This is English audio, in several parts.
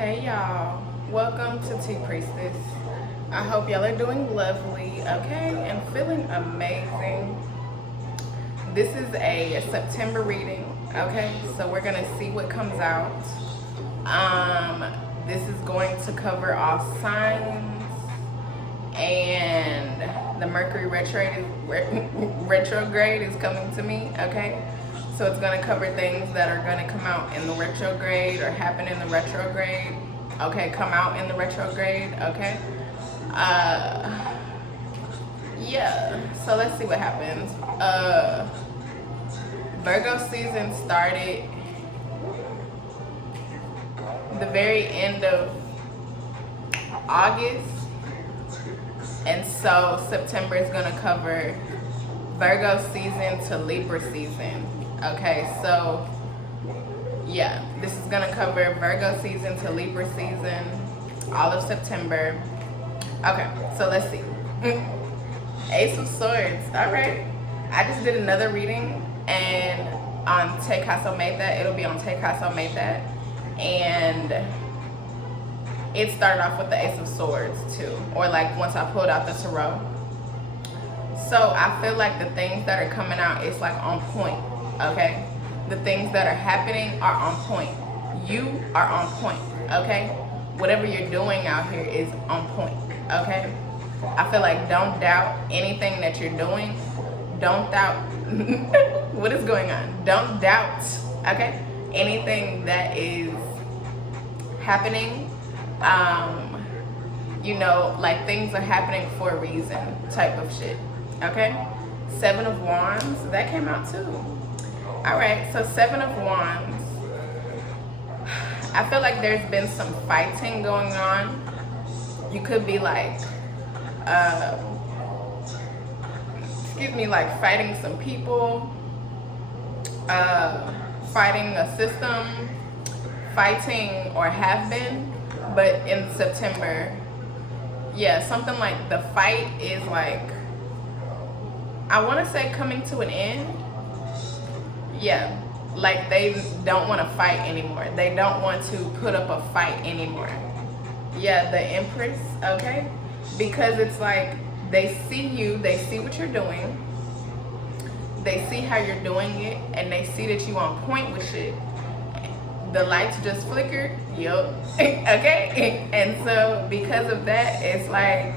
Hey y'all, welcome to Tea Priestess. I hope y'all are doing lovely, okay, and feeling amazing. This is a September reading, okay, so we're gonna see what comes out. This is going to cover all signs, and the Mercury retrograde is coming to me, okay? So it's going to cover things that are going to come out in the retrograde or happen in the retrograde. Okay, come out in the retrograde, okay? Yeah, so let's see what happens. Virgo season started the very end of August. And so September is going to cover Virgo season to Libra season. Okay, so yeah, this is gonna cover Virgo season to Libra season, all of September. Okay, so let's see. Ace of Swords. All right, I just did another reading, and on Taycasso made that. It'll be on Taycasso made that, and it started off with the Ace of Swords too, or like once I pulled out the tarot. So I feel like the things that are coming out is like on point. Okay, the things that are happening are on point. You are on point. Okay, whatever you're doing out here is on point. Okay, I feel like don't doubt anything that you're doing. Don't doubt what is going on. Don't doubt, okay, anything that is happening. You know, like things are happening for a reason type of shit. Okay, Seven of Wands, that came out too. All right, so Seven of Wands. I feel like there's been some fighting going on. You could be like, like fighting some people, fighting a system, fighting or have been, but in September, yeah, something like the fight is like, I want to say coming to an end. Yeah, like they don't want to fight anymore. They don't want to put up a fight anymore. Yeah, the Empress, okay? Because it's like they see you, they see what you're doing, they see how you're doing it, and they see that you on point with shit. The lights just flickered, yup, okay? And so because of that, it's like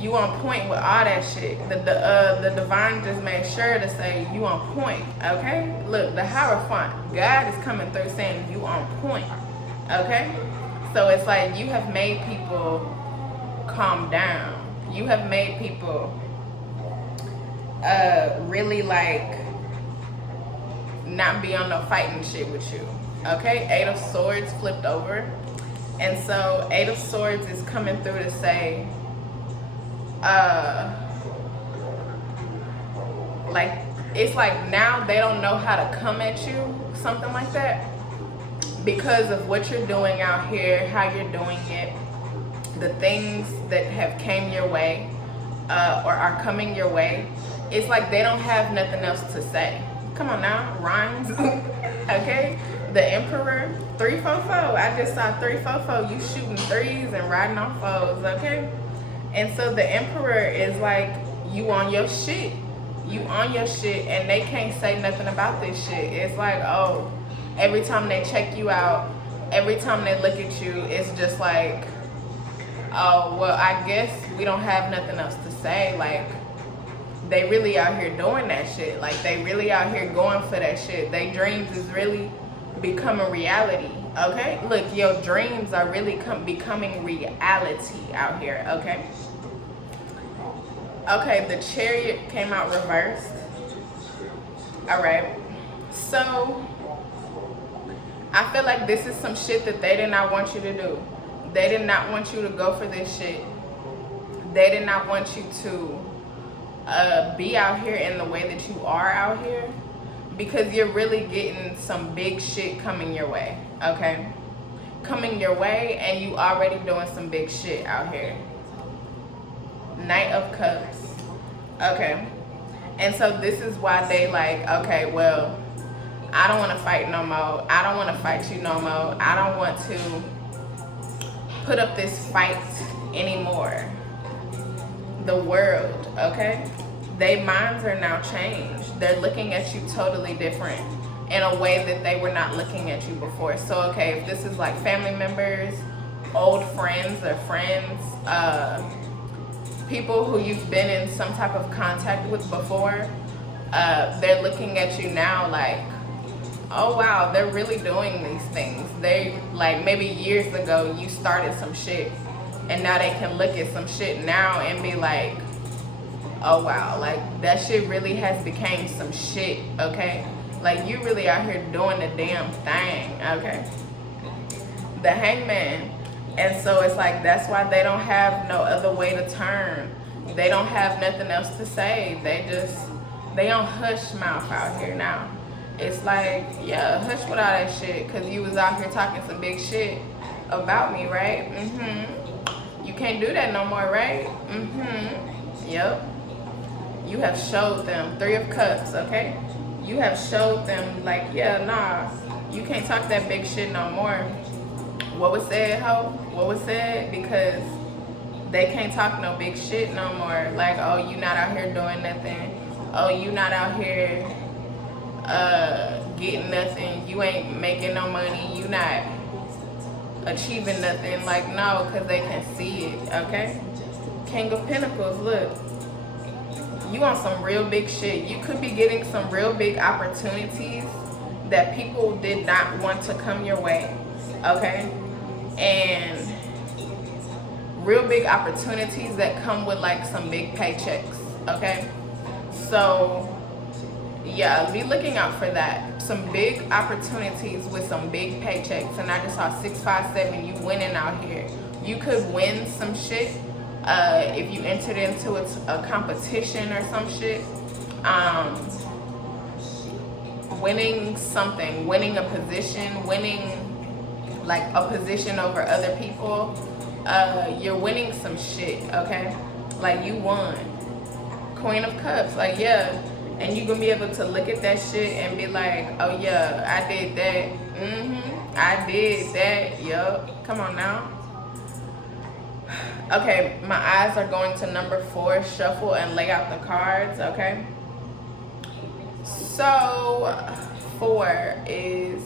you on point with all that shit. The divine just made sure to say you on point, okay? Look, the Hierophant, God is coming through saying you on point, okay? So it's like you have made people calm down. You have made people really like not be on no fighting shit with you, okay? Eight of Swords flipped over. And so Eight of Swords is coming through to say, like, it's like now they don't know how to come at you, something like that, because of what you're doing out here, how you're doing it, the things that have came your way, or are coming your way. It's like they don't have nothing else to say. Come on now, rhymes, okay? The Emperor, 344. I just saw 344. You shooting threes and riding on foes, okay? And so the Emperor is like, you on your shit. You on your shit, and they can't say nothing about this shit. It's like, oh, every time they check you out, every time they look at you, it's just like, oh, well, I guess we don't have nothing else to say. Like, they really out here doing that shit. Like, they really out here going for that shit. Their dreams is really becoming reality, okay? Look, your dreams are really becoming reality out here, okay? Okay, the Chariot came out reversed. All right, so I feel like this is some shit that they did not want you to do. They did not want you to go for this shit. They did not want you to be out here in the way that you are out here, because you're really getting some big shit coming your way, okay? Coming your way, and you already doing some big shit out here. Knight of Cups, okay? And so this is why they like, okay, well, I don't want to fight no more. I don't want to fight you no more. I don't want to put up this fight anymore. The world, okay? Their minds are now changed. They're looking at you totally different in a way that they were not looking at you before. So, okay, if this is like family members, old friends or friends, people who you've been in some type of contact with before, they're looking at you now like, oh wow, they're really doing these things. They, like, maybe years ago you started some shit and now they can look at some shit now and be like, oh wow, like that shit really has became some shit, okay? Like you really out here doing the damn thing, okay? The Hangman. And so it's like, that's why they don't have no other way to turn. They don't have nothing else to say. They on hush mouth out here now. It's like, yeah, hush with all that shit, because you was out here talking some big shit about me, right? You can't do that no more, right? Yep. You have showed them 3 of Cups, okay? You have showed them like, yeah, nah, you can't talk that big shit no more. What was said, ho? What was said? Because they can't talk no big shit no more. Like, oh, you not out here doing nothing. Oh, you not out here getting nothing. You ain't making no money. You not achieving nothing. Like, no, because they can see it, okay? King of Pentacles, look. You on some real big shit. You could be getting some real big opportunities that people did not want to come your way, okay? And real big opportunities that come with like some big paychecks, okay? So yeah, be looking out for that. Some big opportunities with some big paychecks. And I just saw 657, you winning out here. You could win some shit if you entered into a competition or some shit. Winning something, winning a position, winning like a position over other people. You're winning some shit, okay? Like you won. Queen of Cups, like yeah. And you gonna be able to look at that shit and be like, oh yeah, I did that. I did that, yup. Come on now. Okay, my eyes are going to number 4, shuffle and lay out the cards, okay? So 4 is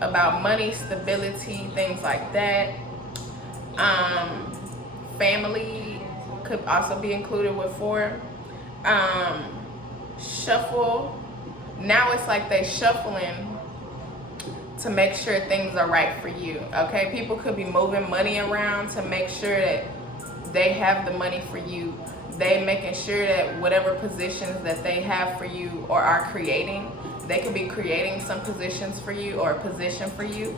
about money, stability, things like that. Family could also be included with 4. Shuffle, now it's like they shuffling to make sure things are right for you, okay? People could be moving money around to make sure that they have the money for you. They making sure that whatever positions that they have for you or are creating, they could be creating some positions for you or a position for you,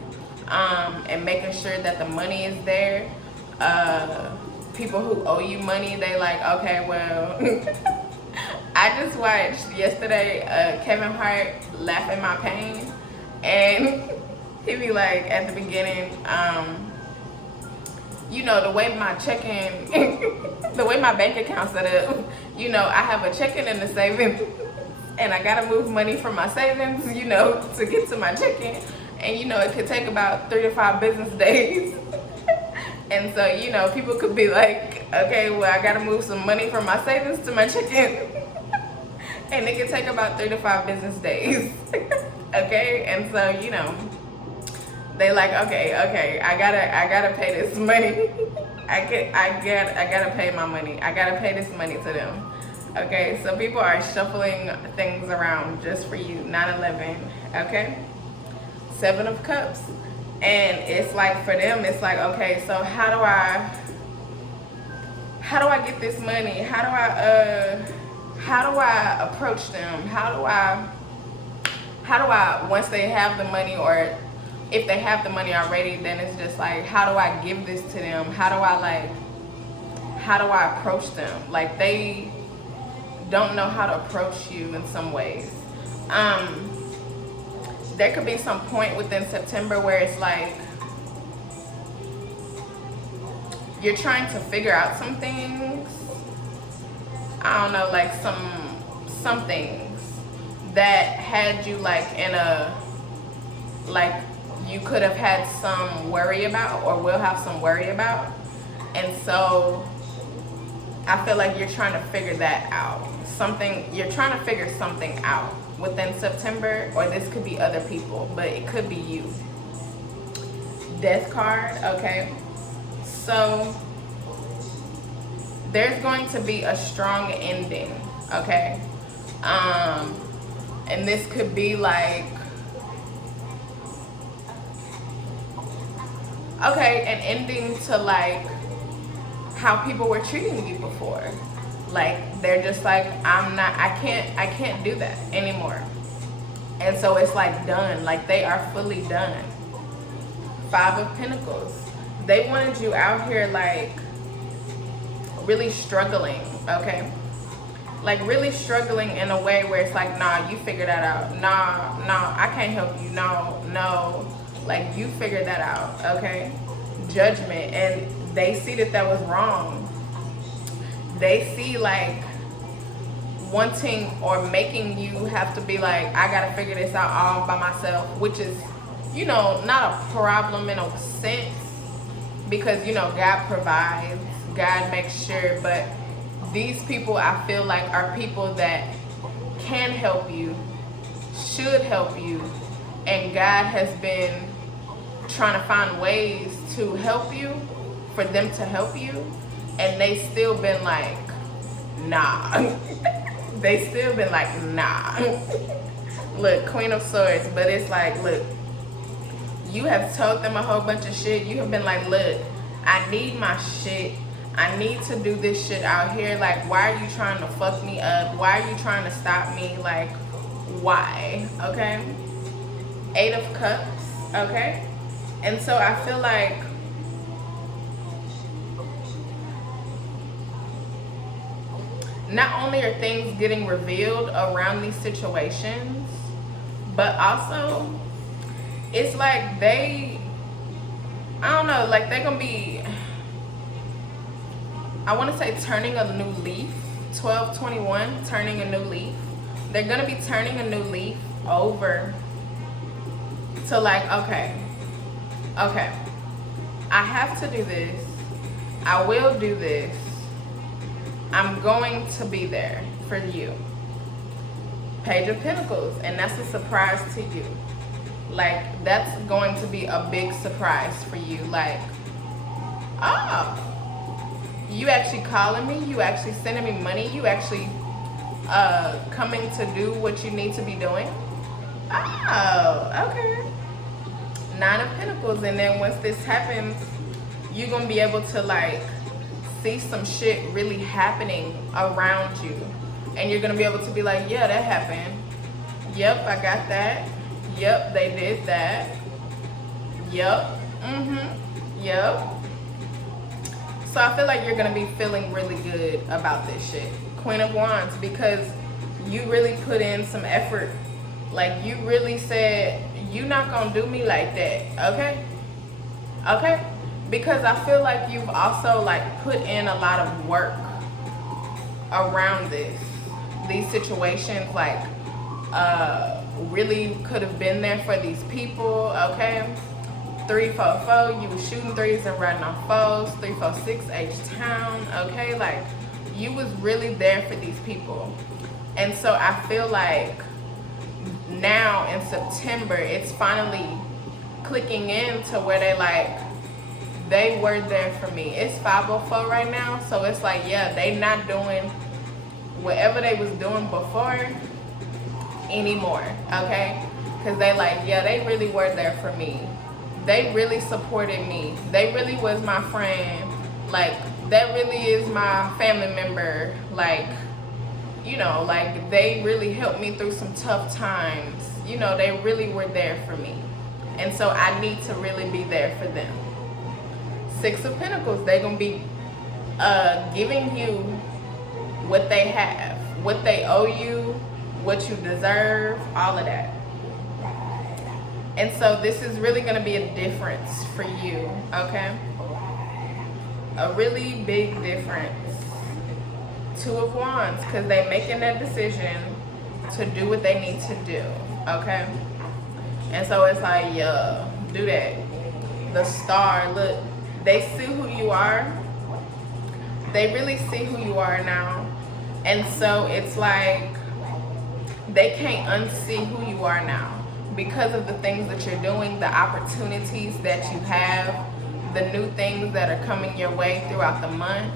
and making sure that the money is there. People who owe you money, they like, okay, well, I just watched yesterday Kevin Hart Laugh at My Pain, and he be like at the beginning, you know, the way my checking, the way my bank account set up, you know, I have a checking and a savings, and I gotta move money from my savings, you know, to get to my checking, and you know, it could take about 3 to 5 business days. And so, you know, people could be like, okay, well, I gotta move some money from my savings to my checking. And it could take about 3 to 5 business days. Okay, and so, you know, they like, okay, I gotta pay this money. I gotta pay my money. I gotta pay this money to them. Okay, so people are shuffling things around just for you. 9/11. Okay, 7 of Cups, and it's like for them, it's like, okay, so how do I get this money? How do I approach them? How do I once they have the money, or if they have the money already, then it's just like, how do I give this to them? How do I approach them? Like, they don't know how to approach you in some ways. There could be some point within September where it's like you're trying to figure out some things. I don't know, like some things that had you like in a, like you could have had some worry about or will have some worry about. And so I feel like you're trying to figure that out. You're trying to figure something out within September, or this could be other people, but it could be you. Death card, okay? So there's going to be a strong ending, okay? And this could be like, okay, an ending to like how people were treating you before. Like they're just like, I can't do that anymore. And so it's like done, like they are fully done. 5 of Pentacles. They wanted you out here like really struggling, okay? Like really struggling in a way where it's like, nah, you figure that out. Nah, I can't help you. No. Like you figure that out, okay? Judgment. And they see that was wrong. They see like wanting or making you have to be like, I gotta figure this out all by myself, which is, you know, not a problem in a sense, because, you know, God provides, God makes sure, but these people I feel like are people that can help you, should help you, and God has been trying to find ways to help you, for them to help you, and they still been like, nah. They still been like, nah. Look, Queen of Swords, but it's like, look, you have told them a whole bunch of shit. You have been like, look, I need my shit. I need to do this shit out here. Like, why are you trying to fuck me up? Why are you trying to stop me? Like, why? Okay? 8 of Cups, okay? And so I feel like not only are things getting revealed around these situations, but also it's like I don't know, like they're gonna be, I want to say turning a new leaf. 12/21, turning a new leaf. They're gonna be turning a new leaf over to like, okay, I have to do this. I will do this. I'm going to be there for you. Page of Pentacles, and that's a surprise to you. Like, that's going to be a big surprise for you. Like, oh, you actually calling me, you actually sending me money, you actually coming to do what you need to be doing. Oh, okay. 9 of Pentacles, and then once this happens, you're gonna be able to like see some shit really happening around you, and you're gonna be able to be like, yeah, that happened. Yep, I got that. Yep, they did that. Yep. Yep. So I feel like you're gonna be feeling really good about this shit. Queen of Wands, because you really put in some effort. Like, you really said, you're not gonna do me like that, okay? Okay? Because I feel like you've also like put in a lot of work around these situations, like really could have been there for these people, okay? 3-4-4, you were shooting threes and running off foes. 3-4-6, H-Town, okay? Like, you was really there for these people. And so I feel like now in September, it's finally clicking in to where they were there for me. It's 504 right now, so it's like, yeah, they not doing whatever they was doing before anymore, okay? Because they like, yeah, they really were there for me. They really supported me. They really was my friend. Like, that really is my family member. Like, you know, like, they really helped me through some tough times. You know, they really were there for me. And so I need to really be there for them. 6 of Pentacles, they're going to be giving you what they have, what they owe you, what you deserve, all of that. And so this is really going to be a difference for you, okay? A really big difference. 2 of Wands, because they're making that decision to do what they need to do, okay? And so it's like, yeah, do that. The star, look, they see who you are. They really see who you are now. And so it's like, they can't unsee who you are now because of the things that you're doing, the opportunities that you have, the new things that are coming your way throughout the month.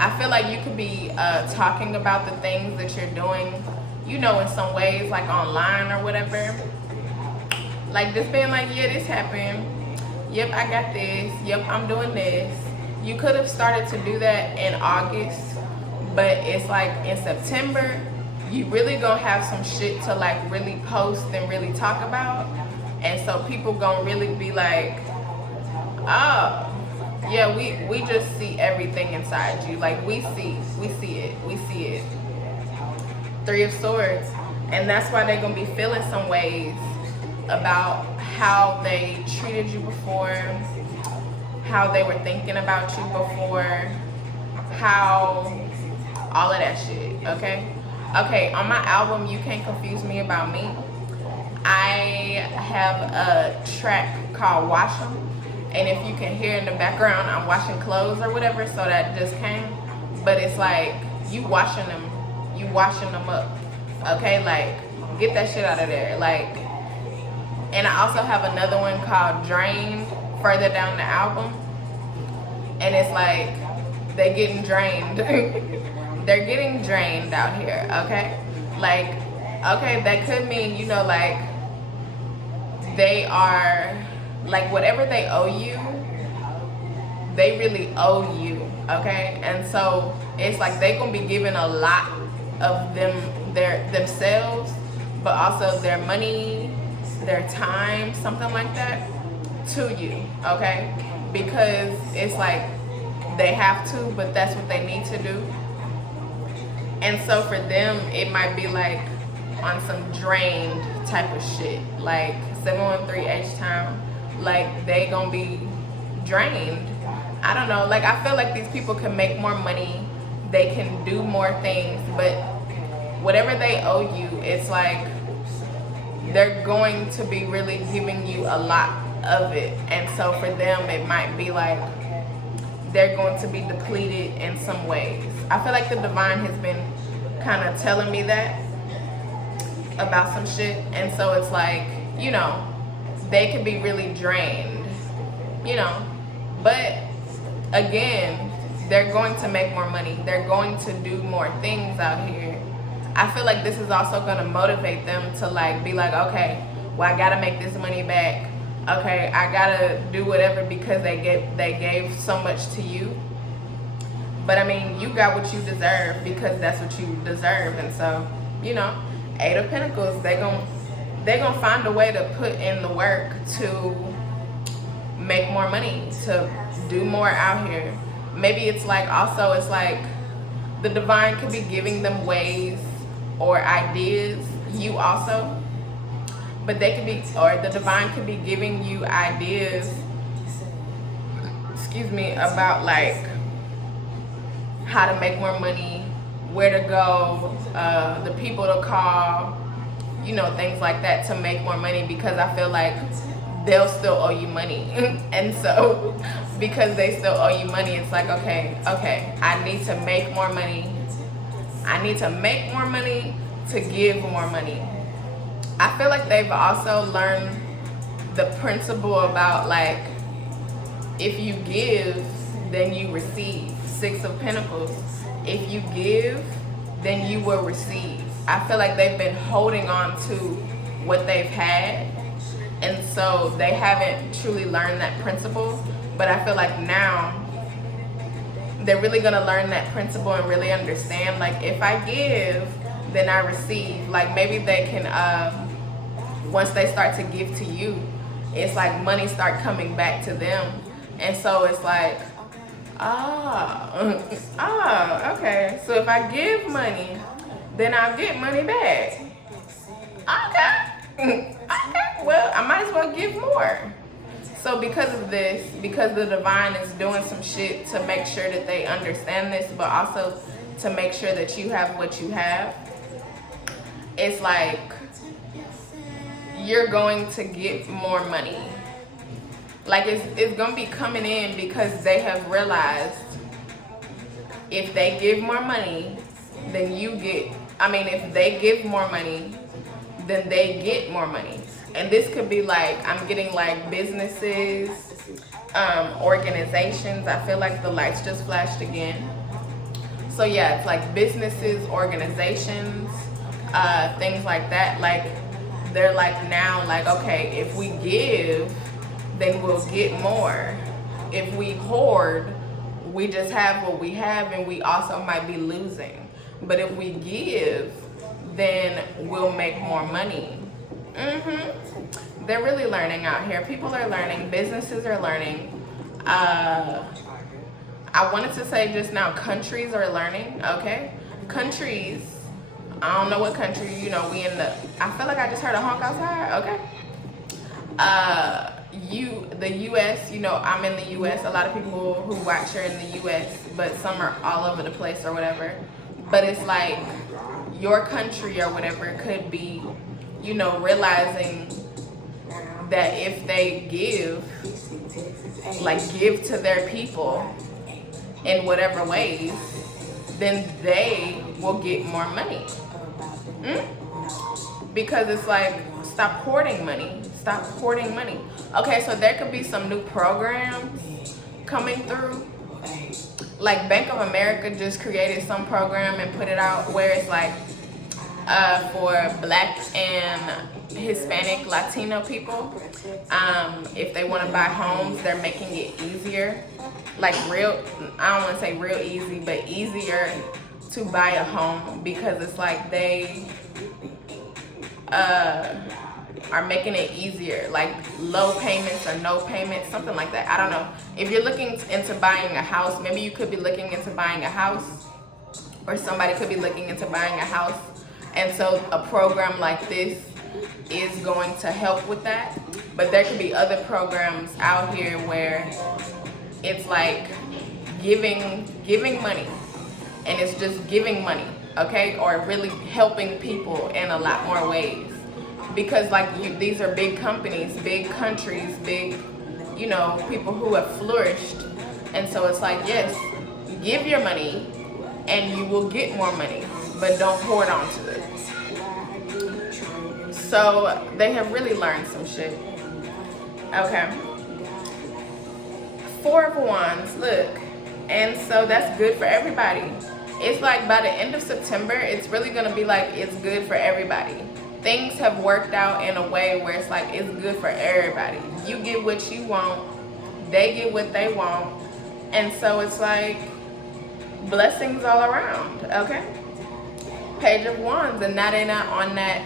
I feel like you could be talking about the things that you're doing, you know, in some ways, like online or whatever. Like just being like, yeah, this happened. Yep, I got this. Yep, I'm doing this. You could have started to do that in August, but it's like in September, you really gonna have some shit to like really post and really talk about. And so people gonna really be like, oh, yeah, we just see everything inside you. Like we see it. Three of Swords. And that's why they're gonna be feeling some ways about how they treated you before, how they were thinking about you before, how all of that shit, okay? Okay, on my album, You Can't Confuse Me About Me, I have a track called Wash 'Em. And if you can hear in the background, I'm washing clothes or whatever, so that just came. But it's like, you washing them up, okay? Like, get that shit out of there, like. And I also have another one called Drained, further down the album. And it's like, they getting drained. They're getting drained out here, okay? Like, okay, that could mean, you know, like, they are, like, whatever they owe you, they really owe you, okay? And so it's like they gonna be giving a lot of themselves, but also their money, their time, something like that, to you, okay? Because it's like they have to, but that's what they need to do. And so for them, it might be like on some drained type of shit, like 713 H-Town, like they gonna be drained. I don't know, like I feel like these people can make more money, they can do more things, but whatever they owe you, it's like they're going to be really giving you a lot of it. And so for them, it might be like they're going to be depleted in some ways. I feel like the divine has been kind of telling me that about some shit. And so it's like, you know, they could be really drained, you know, but again, they're going to make more money. They're going to do more things out here. I feel like this is also going to motivate them to like be like, okay, well, I got to make this money back. Okay, I got to do whatever because they gave so much to you. But I mean, you got what you deserve because that's what you deserve. And so, you know, Eight of Pentacles, they're gonna find a way to put in the work to make more money, to do more out here. Maybe it's like, also it's like the divine could be giving them ways or ideas, you also, but they could be, or the divine could be giving you ideas, excuse me, about like how to make more money, where to go, the people to call, you know, things like that to make more money, because I feel like they'll still owe you money. And so because they still owe you money, it's like, okay, I need to make more money. I need to make more money to give more money. I feel like they've also learned the principle about like, if you give, then you receive. Six of Pentacles. If you give, then you will receive. I feel like they've been holding on to what they've had, and so they haven't truly learned that principle. But I feel like now they're really gonna learn that principle and really understand, like, if I give, then I receive. Like maybe they can, once they start to give to you, it's like money start coming back to them. And so it's like, okay, so if I give money, then I'll get money back. Okay, well, I might as well give more. So because of this, because the divine is doing some shit to make sure that they understand this, but also to make sure that you have what you have, it's like you're going to get more money. Like it's gonna be coming in because they have realized if they give more money, then you get, I mean, if they give more money, then they get more money. And this could be like, I'm getting like businesses, organizations. I feel like the lights just flashed again. So yeah, it's like businesses, organizations, things like that. Like they're like now like, okay, if we give, then we'll get more. If we hoard, we just have what we have and we also might be losing. But if we give, then we'll make more money. They're really learning out here. People are learning, businesses are learning. I wanted to say just now, countries are learning, okay? Countries, I don't know what country, you know, we in the, I feel like I just heard a honk outside, okay? The US, you know, I'm in the US. A lot of people who watch are in the US, but some are all over the place or whatever. But it's like your country or whatever could be, you know, realizing that if they give, like give to their people in whatever ways, then they will get more money. Because it's like, stop hoarding money. Stop hoarding money. Okay, so there could be some new programs coming through. Like Bank of America just created some program and put it out where it's like for Black and Hispanic Latino people. If they want to buy homes, they're making it easier. Like real, I don't want to say real easy, but easier to buy a home because it's like they are making it easier, like low payments or no payments, something like that. I don't know. If you're looking into buying a house, maybe you could be looking into buying a house, or somebody could be looking into buying a house. And so a program like this is going to help with that. But there could be other programs out here where it's like giving money, and it's just giving money, okay? Or really helping people in a lot more ways. Because like these are big companies, big countries, big, you know, people who have flourished. And so it's like, yes, give your money and you will get more money, but don't hoard onto it. So they have really learned some shit. Okay. 4 of Wands, look. And so that's good for everybody. It's like by the end of September, it's really gonna be like, it's good for everybody. Things have worked out in a way where it's like, it's good for everybody. You get what you want, they get what they want. And so it's like, blessings all around, okay? Page of Wands, and now they're not on that,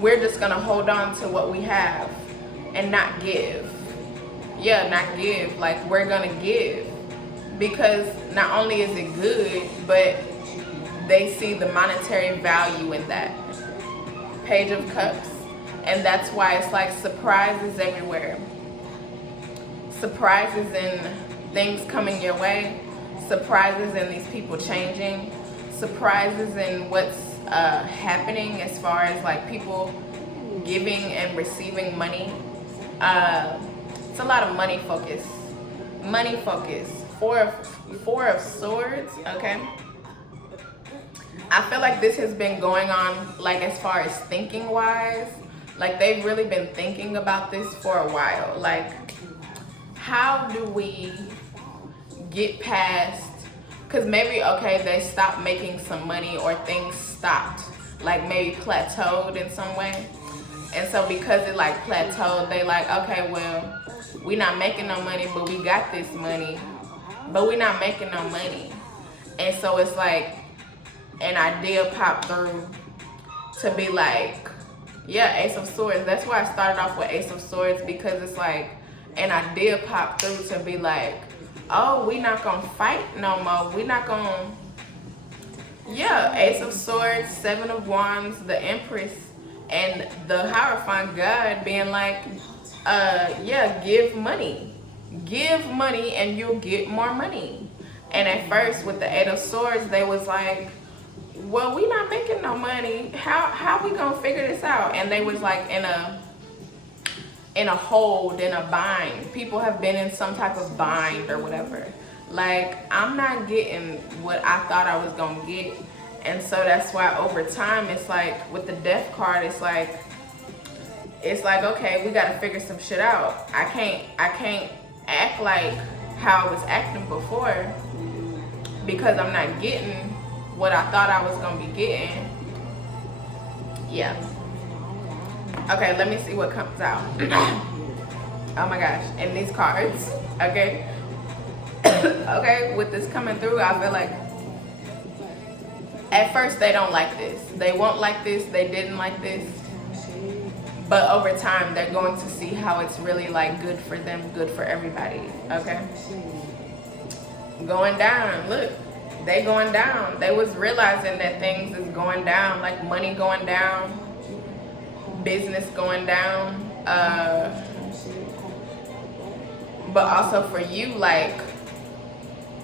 we're just gonna hold on to what we have and not give. Yeah, not give, like we're gonna give. Because not only is it good, but they see the monetary value in that. Page of Cups, and that's why it's like surprises everywhere. Surprises in things coming your way, surprises in these people changing, surprises in what's happening as far as like people giving and receiving money. It's a lot of money focus. Money focus. Four of Swords, okay? I feel like this has been going on, like as far as thinking wise, like they've really been thinking about this for a while. Like, how do we get past, because maybe, okay, they stopped making some money or things stopped, like maybe plateaued in some way. And so because it like plateaued, they like, okay, well, we're not making no money, but we got this money, but we're not making no money. And so it's like, an idea popped through to be like, yeah, Ace of Swords. That's why I started off with Ace of Swords, because it's like an idea popped through to be like, oh, we not gonna fight no more. We not gonna, yeah, Ace of Swords, 7 of Wands, the Empress, and the Hierophant God being like, yeah, give money. Give money and you'll get more money. And at first with the 8 of Swords, they was like, well, we not making no money. How we gonna figure this out? And they was like in a hold, in a bind. People have been in some type of bind or whatever. Like, I'm not getting what I thought I was gonna get. And so that's why over time, it's like with the death card, it's like, okay, we gotta figure some shit out. I can't act like how I was acting before because I'm not getting what I thought I was gonna be getting. Yeah. Okay, let me see what comes out. Oh my gosh, and these cards, okay? Okay, with this coming through, I feel like at first they don't like this. They won't like this, they didn't like this. But over time, they're going to see how it's really like good for them, good for everybody, okay? Going down, look, they going down. They was realizing that things is going down, like money going down, business going down, but also for you, like,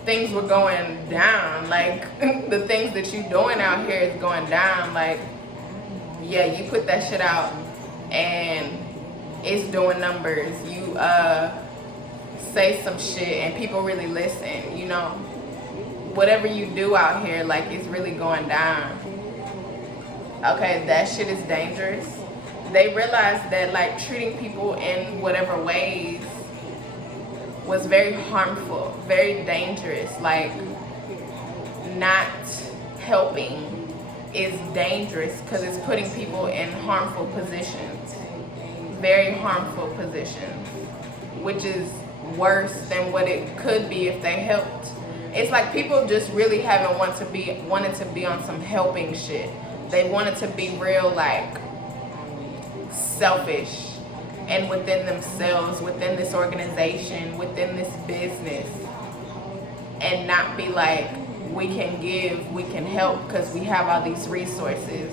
things were going down. Like, the things that you doing out here is going down. Like, yeah, you put that shit out and it's doing numbers. You say some shit and people really listen, you know. Whatever you do out here, like, it's really going down. Okay, that shit is dangerous. They realized that, like, treating people in whatever ways was very harmful, very dangerous. Like, not helping is dangerous because it's putting people in harmful positions, very harmful positions, which is worse than what it could be if they helped. It's like people just really haven't wanted to be on some helping shit. They wanted to be real, like, selfish and within themselves, within this organization, within this business, and not be like, we can give, we can help because we have all these resources.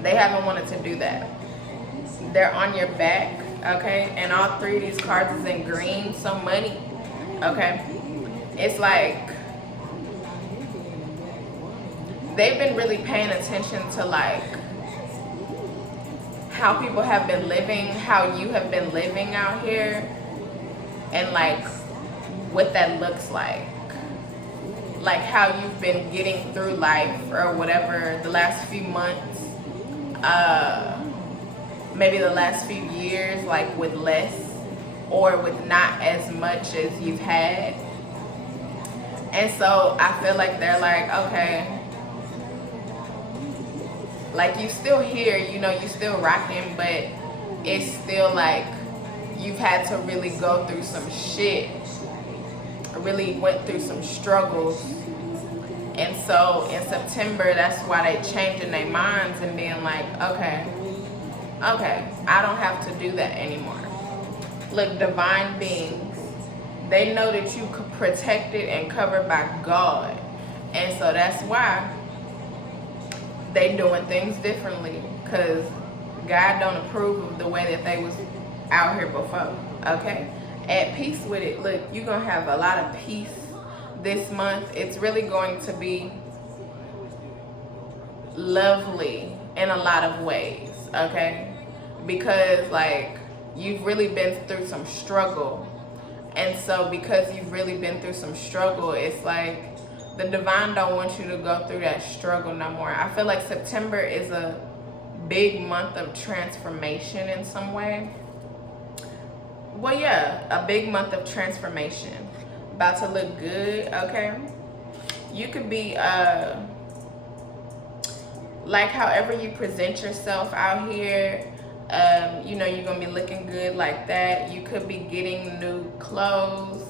They haven't wanted to do that. They're on your back, okay? And all three of these cards is in green, so money, okay? It's like they've been really paying attention to, like, how people have been living, how you have been living out here, and like what that looks like how you've been getting through life or whatever the last few months, maybe the last few years, like with less or with not as much as you've had. And so I feel like they're like, okay, like, you still here, you know, you still rocking, but it's still like you've had to really go through some shit, really went through some struggles. And so in September, that's why they changing their minds and being like, okay, I don't have to do that anymore. Look, divine beings, they know that you protected and covered by God. And so that's why they doing things differently, because God don't approve of the way that they was out here before, okay? At peace with it. Look, you're going to have a lot of peace this month. It's really going to be lovely in a lot of ways, okay? Because, like, you've really been through some struggle. And so because you've really been through some struggle, it's like the divine don't want you to go through that struggle no more. I feel like September is a big month of transformation in some way. Well, yeah, a big month of transformation. About to look good, okay? You could be, like, however you present yourself out here, you know, you're going to be looking good like that. You could be getting new clothes,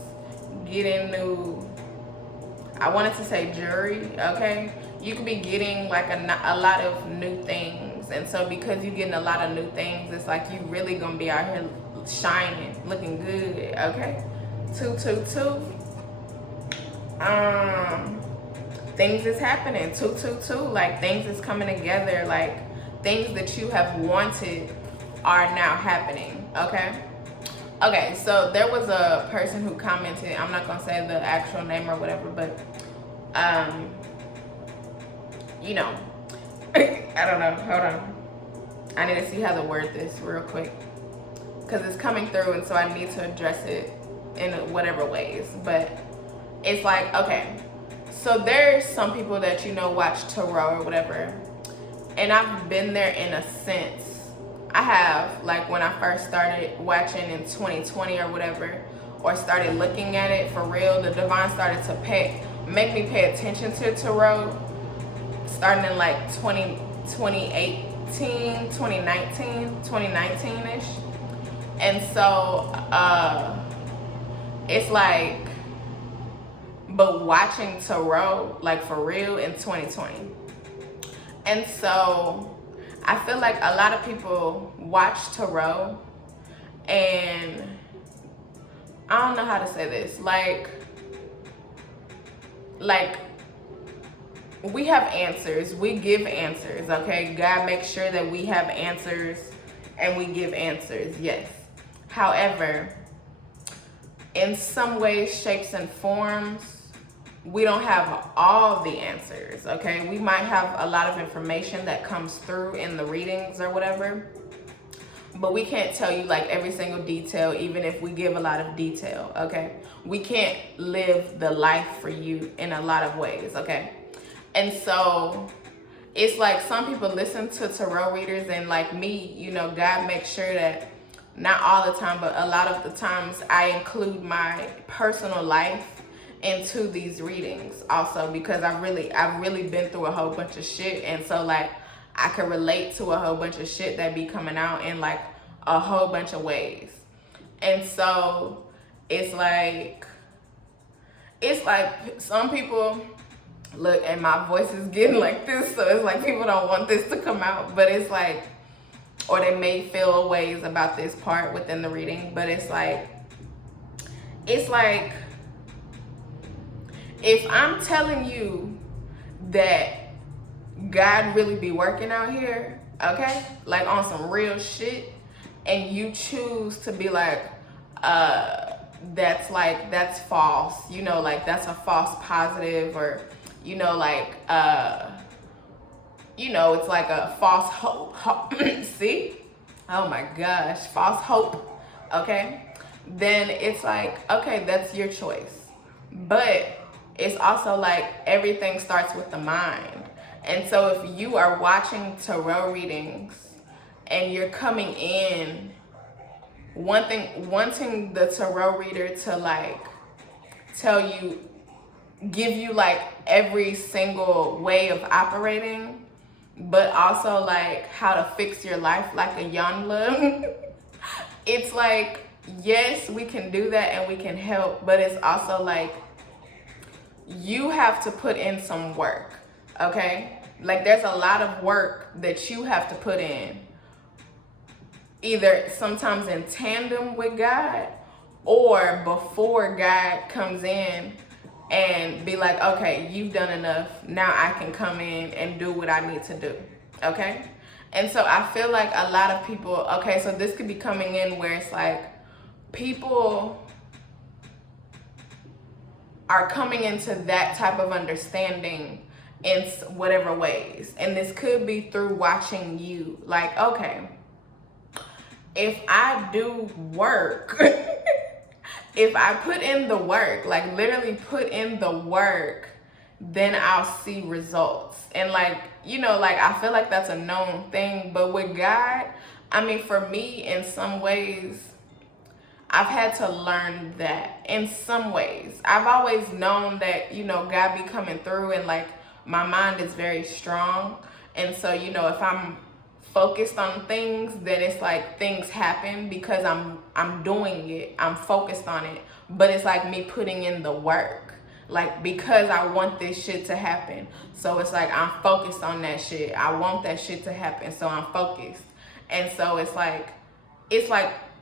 getting new, I wanted to say jewelry, okay? You could be getting like a lot of new things. And so because you're getting a lot of new things, it's like you really gonna be out here shining, looking good, okay? 222. Things is happening. 222, like, things is coming together. Like, things that you have wanted are now happening, okay? Okay, so there was a person who commented, I'm not gonna say the actual name or whatever, but you know, I don't know, hold on. I need to see how to word this real quick, because it's coming through, and so I need to address it in whatever ways. But it's like, okay, so there's some people that, you know, watch tarot or whatever, and I've been there in a sense. I have, like, when I first started watching in 2020 or whatever, or started looking at it for real, the divine started to make me pay attention to tarot starting in like 2018, 2019-ish. And so it's like, but watching tarot like for real in 2020. And so I feel like a lot of people watch tarot, and I don't know how to say this, like we have answers, we give answers, okay? God makes sure that we have answers and we give answers, yes. However, in some ways, shapes, and forms, we don't have all the answers, okay? We might have a lot of information that comes through in the readings or whatever, but we can't tell you like every single detail, even if we give a lot of detail, okay? We can't live the life for you in a lot of ways, okay? And so it's like some people listen to tarot readers, and like me, you know, God makes sure that, not all the time, but a lot of the times, I include my personal life into these readings also, because I've really been through a whole bunch of shit, and so like I can relate to a whole bunch of shit that be coming out in like a whole bunch of ways. And so it's like some people look, and my voice is getting like this, so it's like people don't want this to come out, but it's like, or they may feel ways about this part within the reading, but it's like if I'm telling you that God really be working out here, okay, like on some real shit, and you choose to be like, that's false, you know, like that's a false positive, or you know, like you know, it's like a false hope. See? Oh my gosh, false hope. Okay? Then it's like, okay, that's your choice. But it's also like everything starts with the mind. And so if you are watching tarot readings and you're coming in wanting the tarot reader to like tell you, give you like every single way of operating, but also like how to fix your life like a Yanla. It's like, yes, we can do that and we can help, but it's also like you have to put in some work, okay? Like there's a lot of work that you have to put in, either sometimes in tandem with God, or before God comes in and be like, okay, you've done enough, now I can come in and do what I need to do, okay? And so I feel like a lot of people, okay, so this could be coming in where it's like people are coming into that type of understanding in whatever ways. And this could be through watching you, like, okay, if I do work, if I put in the work, like literally put in the work, then I'll see results. And like, you know, like I feel like that's a known thing, but with God, I mean, for me, in some ways, I've had to learn that in some ways. I've always known that, you know, God be coming through, and like my mind is very strong. And so, you know, if I'm focused on things, then it's like things happen because I'm doing it, I'm focused on it. But it's like me putting in the work, like because I want this shit to happen. So it's like I'm focused on that shit. I want that shit to happen, so I'm focused. And so it's like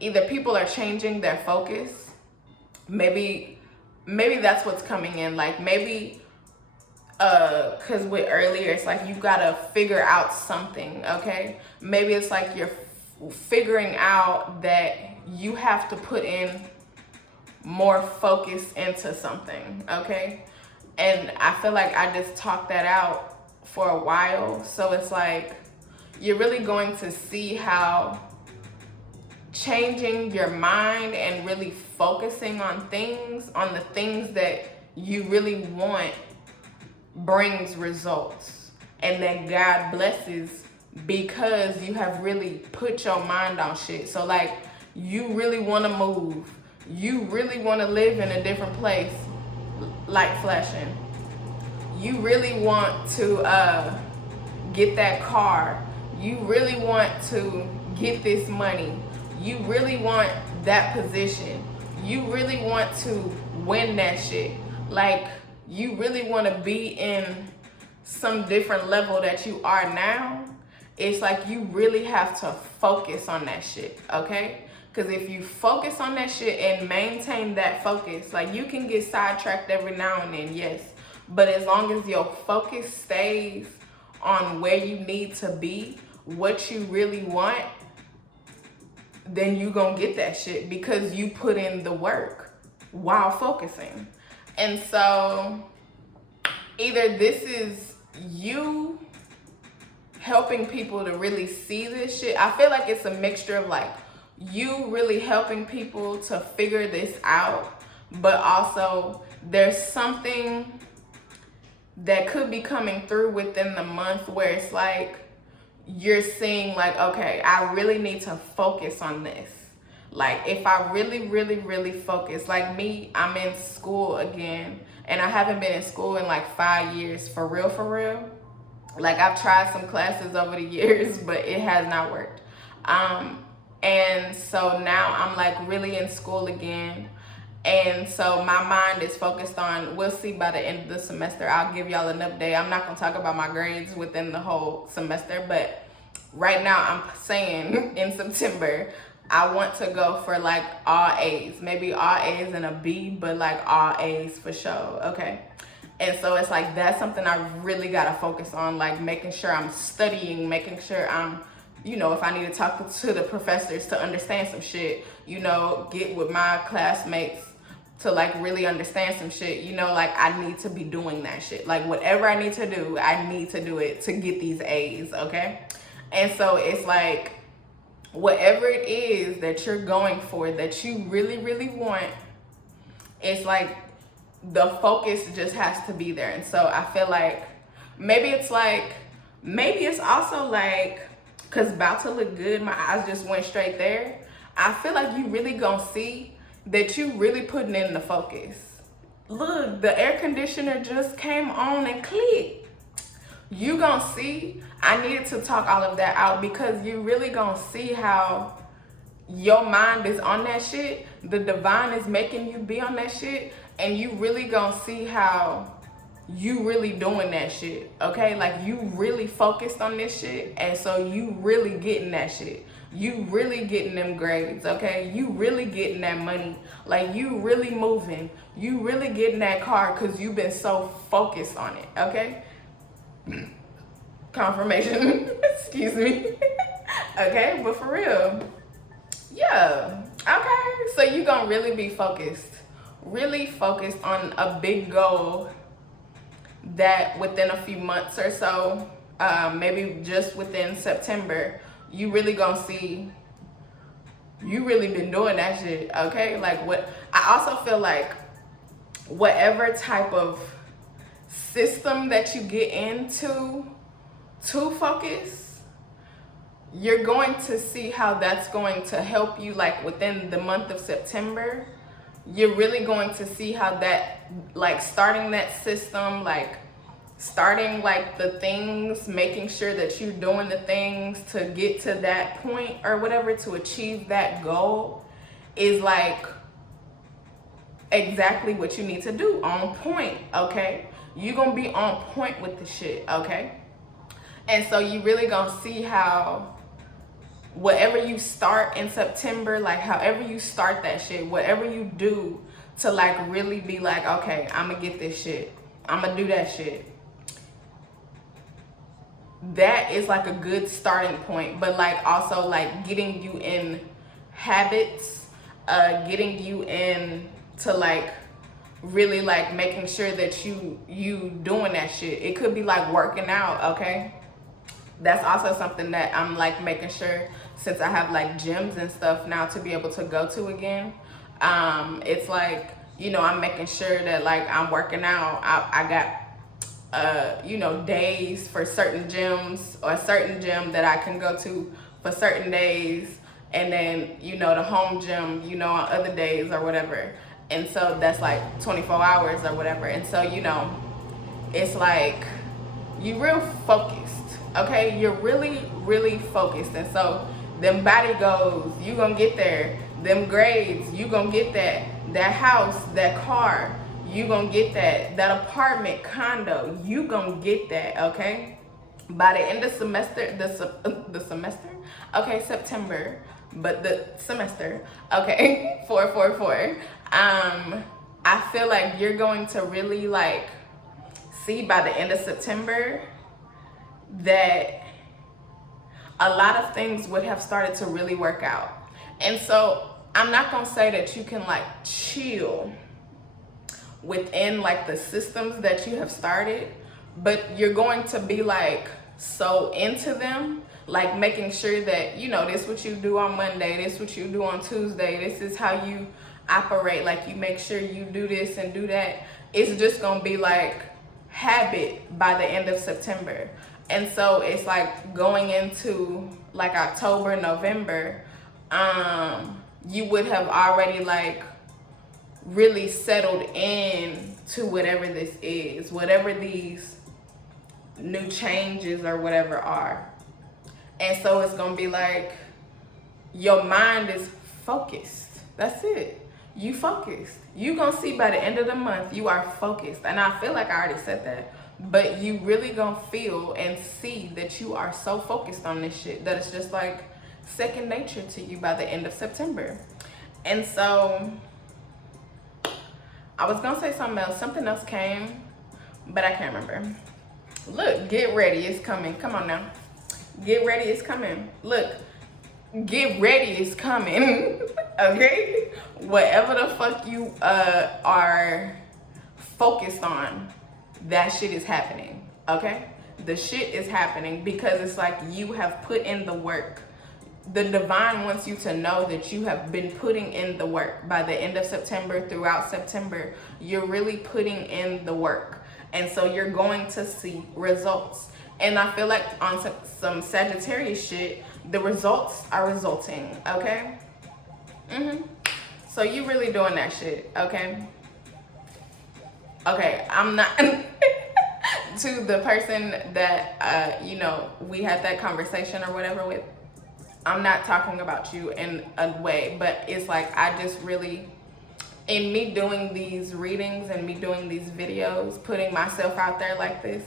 either people are changing their focus. Maybe that's what's coming in. Like maybe because with earlier, it's like you gotta figure out something, okay? Maybe it's like you're figuring out that you have to put in more focus into something, okay? And I feel like I just talked that out for a while. So it's like, you're really going to see how changing your mind and really focusing on the things that you really want, brings results, and that God blesses because you have really put your mind on shit. So like, you really want to move, you really want to live in a different place, like flashing. You really want to get that car, you really want to get this money, you really want that position, you really want to win that shit. Like, you really want to be in some different level that you are now. It's like, you really have to focus on that shit, okay? Because if you focus on that shit and maintain that focus, like, you can get sidetracked every now and then, yes, but as long as your focus stays on where you need to be, what you really want, then you gonna get that shit because you put in the work while focusing. And so either this is you helping people to really see this shit. I feel like it's a mixture of like you really helping people to figure this out, but also there's something that could be coming through within the month where it's like you're seeing like, okay, I really need to focus on this. Like, if I really focus, like me, I'm in school again, and I haven't been in school in like 5 years, for real. Like, I've tried some classes over the years, but it has not worked. And so now I'm like really in school again. And so my mind is focused on, we'll see by the end of the semester. I'll give y'all an update. I'm not gonna talk about my grades within the whole semester, but right now I'm saying in September, I want to go for like all A's, maybe all A's and a B, but like all A's for sure, okay? And so it's like, that's something I really gotta focus on, like making sure I'm studying, making sure I'm, you know, if I need to talk to the professors to understand some shit, you know, get with my classmates to like really understand some shit, you know, like I need to be doing that shit. Like whatever I need to do, I need to do it to get these A's, okay? And so it's like, whatever it is that you're going for, that you really want, it's like the focus just has to be there. And so I feel like maybe it's also like, cause about to look good, my eyes just went straight there. I feel like you really gonna see that you really putting in the focus. Look, the air conditioner just came on and clicked. You gonna see, I needed to talk all of that out because you really gonna see how your mind is on that shit. The divine is making you be on that shit, and you really gonna see how you really doing that shit, okay? Like, you really focused on this shit, and so you really getting that shit. You really getting them grades, okay? You really getting that money. Like, you really moving. You really getting that car because you've been so focused on it, okay? Confirmation. Excuse me. Okay, but for real, yeah, okay. So you gonna really be focused, really focused on a big goal that within a few months or so, maybe just within September, you really gonna see you really been doing that shit, okay? Like, what I also feel like, whatever type of system that you get into to focus, you're going to see how that's going to help you. Like, within the month of September, you're really going to see how that, like, starting that system, like starting like the things, making sure that you're doing the things to get to that point or whatever, to achieve that goal, is like exactly what you need to do, on point, okay? You're gonna be on point with the shit, okay? And so you really gonna see how whatever you start in September, like however you start that shit, whatever you do to like really be like, okay, I'm gonna get this shit, I'm gonna do that shit, that is like a good starting point. But like also like getting you in habits, getting you in to like really like making sure that you doing that shit. It could be like working out, okay? That's also something that I'm like making sure, since I have like gyms and stuff now to be able to go to again. It's like, you know, I'm making sure that like I'm working out. I got you know, days for certain gyms, or a certain gym that I can go to for certain days, and then, you know, the home gym, you know, on other days or whatever. And so that's like 24 hours or whatever. And so, you know, it's like you real focused, okay? You're really focused. And so them body goals, you gonna get there. Them grades, you gonna get that. That house, that car, you gonna get that. That apartment, condo, you gonna get that, okay? By the end of semester, the semester? Okay, September, but the semester, okay, 444. I feel like you're going to really like see by the end of September that a lot of things would have started to really work out. And so I'm not gonna say that you can like chill within like the systems that you have started, but you're going to be like so into them, like making sure that, you know, this what you do on Monday, this what you do on Tuesday, this is how you operate, like you make sure you do this and do that. It's just gonna be like habit by the end of September. And so it's like going into like October, November, you would have already like really settled in to whatever this is, whatever these new changes or whatever are. And so it's gonna be like your mind is focused. That's it. You focused. You gonna see by the end of the month you are focused. And I feel like I already said that, but you really gonna feel and see that you are so focused on this shit that it's just like second nature to you by the end of September. And so I was gonna say something else came, but I can't remember. Look, get ready, it's coming. Come on now. Get ready, it's coming. Look, get ready, it's coming. Okay? Whatever the fuck you are focused on, that shit is happening. Okay? The shit is happening because it's like you have put in the work. The divine wants you to know that you have been putting in the work. By the end of September, throughout September, you're really putting in the work. And so you're going to see results. And I feel like on some Sagittarius shit, the results are resulting, okay? So you really doing that shit, okay? Okay, I'm not... to the person that, you know, we had that conversation or whatever with, I'm not talking about you in a way, but it's like I just really, in me doing these readings and me doing these videos, putting myself out there like this,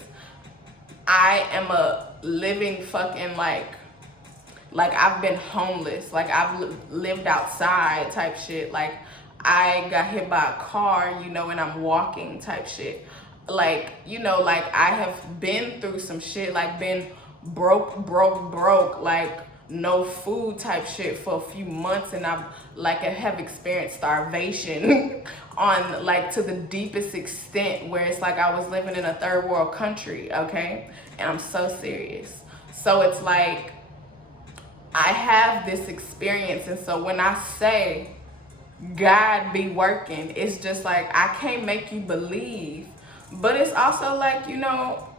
I am a living fucking like I've been homeless, like I've lived outside type shit, like I got hit by a car, you know, and I'm walking type shit, like, you know, like I have been through some shit, like been broke, like no food type shit for a few months, and I have experienced starvation on like to the deepest extent where it's like I was living in a third world country, okay? And I'm so serious. So it's like I have this experience, and so when I say God be working, it's just like I can't make you believe, but it's also like, you know,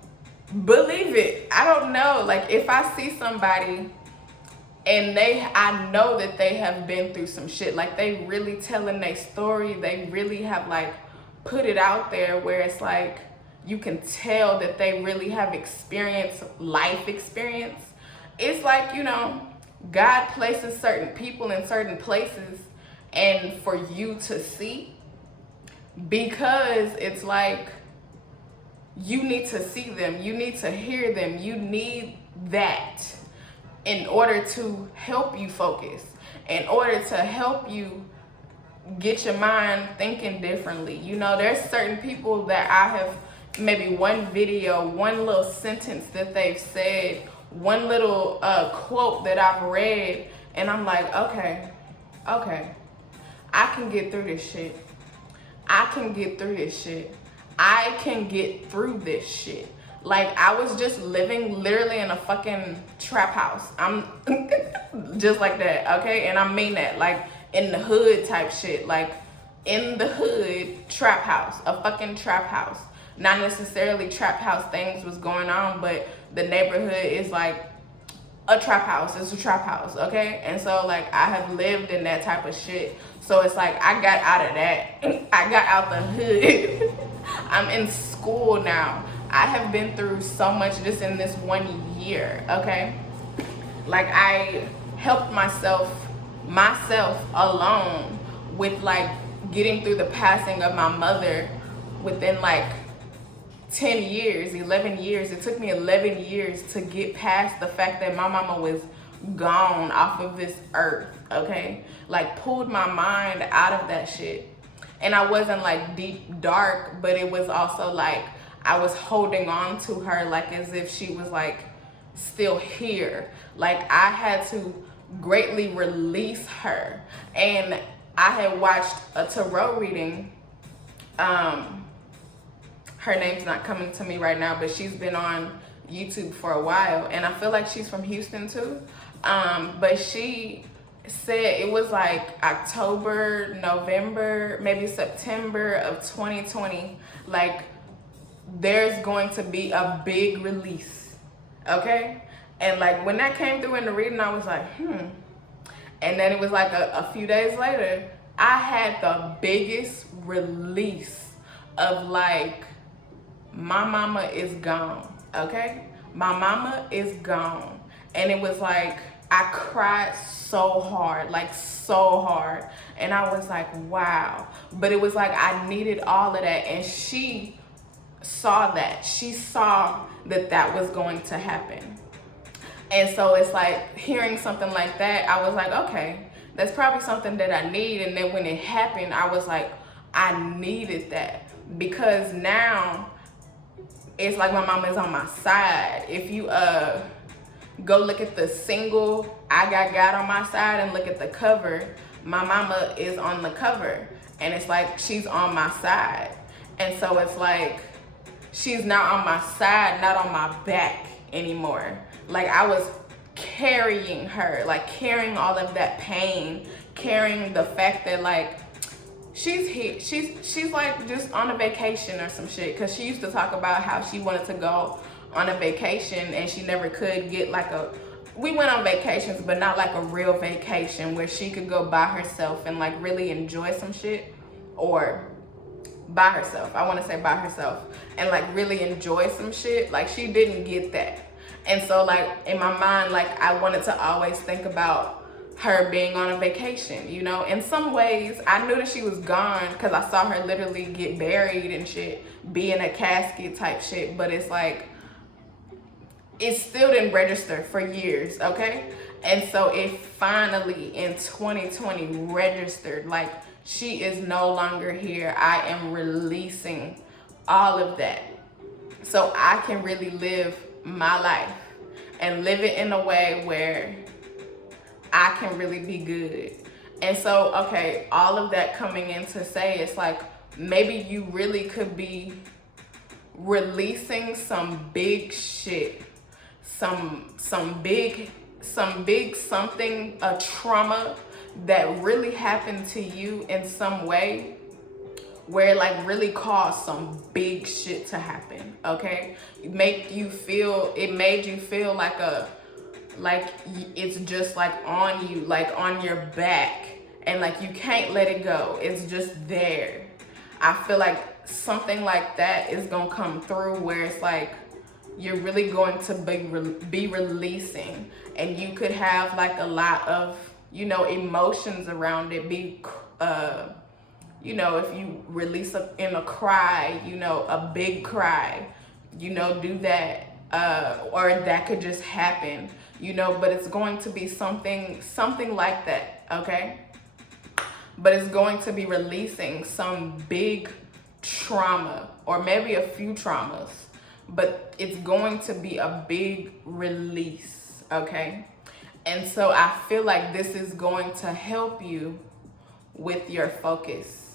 believe it. I don't know, like if I see somebody and I know that they have been through some shit, like they really telling their story, they really have like put it out there where it's like you can tell that they really have experienced life experience. It's like, you know, God places certain people in certain places and for you to see, because it's like you need to see them, you need to hear them, you need that in order to help you focus, in order to help you get your mind thinking differently. You know, there's certain people that I have maybe one video, one little sentence that they've said, one little quote that I've read, and I'm like, okay, I can get through this shit. I can get through this shit. I can get through this shit. Like, I was just living literally in a fucking trap house. I'm just like that, okay? And I mean that, like, in the hood type shit. Like, in the hood, trap house, a fucking trap house. Not necessarily trap house things was going on, but the neighborhood is like a trap house. It's a trap house, okay? And so, like, I have lived in that type of shit. So it's like, I got out of that. I got out the hood. I'm in school now. I have been through so much just in this 1 year, okay? Like, I helped myself alone with, like, getting through the passing of my mother within, like, 10 years, 11 years. It took me 11 years to get past the fact that my mama was gone off of this earth, okay? Like, pulled my mind out of that shit. And I wasn't, like, deep dark, but it was also, like, I was holding on to her, like, as if she was, like, still here. Like, I had to greatly release her. And I had watched a tarot reading. Her name's not coming to me right now, but she's been on YouTube for a while, and I feel like she's from Houston too. But she said it was like October, November, maybe September of 2020, like, there's going to be a big release, okay? And like, when that came through in the reading, I was like, and then it was like a few days later, I had the biggest release of, like, my mama is gone, okay? My mama is gone. And it was like, I cried so hard, like, so hard. And I was like, wow. But it was like, I needed all of that. And she saw that. She saw that that was going to happen. And so it's like, hearing something like that, I was like, okay, that's probably something that I need. And then when it happened, I was like, I needed that. Because now, it's like my mama is on my side. If you go look at the single I Got God on My Side and look at the cover, my mama is on the cover. And it's like, she's on my side. And so it's like, she's not on my side, not on my back anymore. Like, I was carrying her, like, carrying all of that pain, carrying the fact that, like, she's here. She's like just on a vacation or some shit. Cause she used to talk about how she wanted to go on a vacation and she never could get like we went on vacations, but not like a real vacation where she could go by herself and like really enjoy some shit, or by herself. I want to say by herself and like really enjoy some shit. Like, she didn't get that. And so, like, in my mind, like, I wanted to always think about her being on a vacation, you know? In some ways, I knew that she was gone because I saw her literally get buried and shit, be in a casket type shit, but it's like, it still didn't register for years, okay? And so it finally, in 2020, registered. Like, she is no longer here. I am releasing all of that so I can really live my life and live it in a way where I can really be good. And so, okay, all of that coming in to say, it's like, maybe you really could be releasing some big shit, some big something, a trauma that really happened to you in some way, where it like really caused some big shit to happen, okay? It made you feel like it's just like on you, like on your back, and like you can't let it go. It's just there. I feel like something like that is gonna come through, where it's like you're really going to be releasing, and you could have like a lot of, you know, emotions around it. You know, if you release in a cry, you know, a big cry, you know, do that, or that could just happen, you know, but it's going to be something like that, okay? But it's going to be releasing some big trauma, or maybe a few traumas, but it's going to be a big release, okay? And so I feel like this is going to help you with your focus.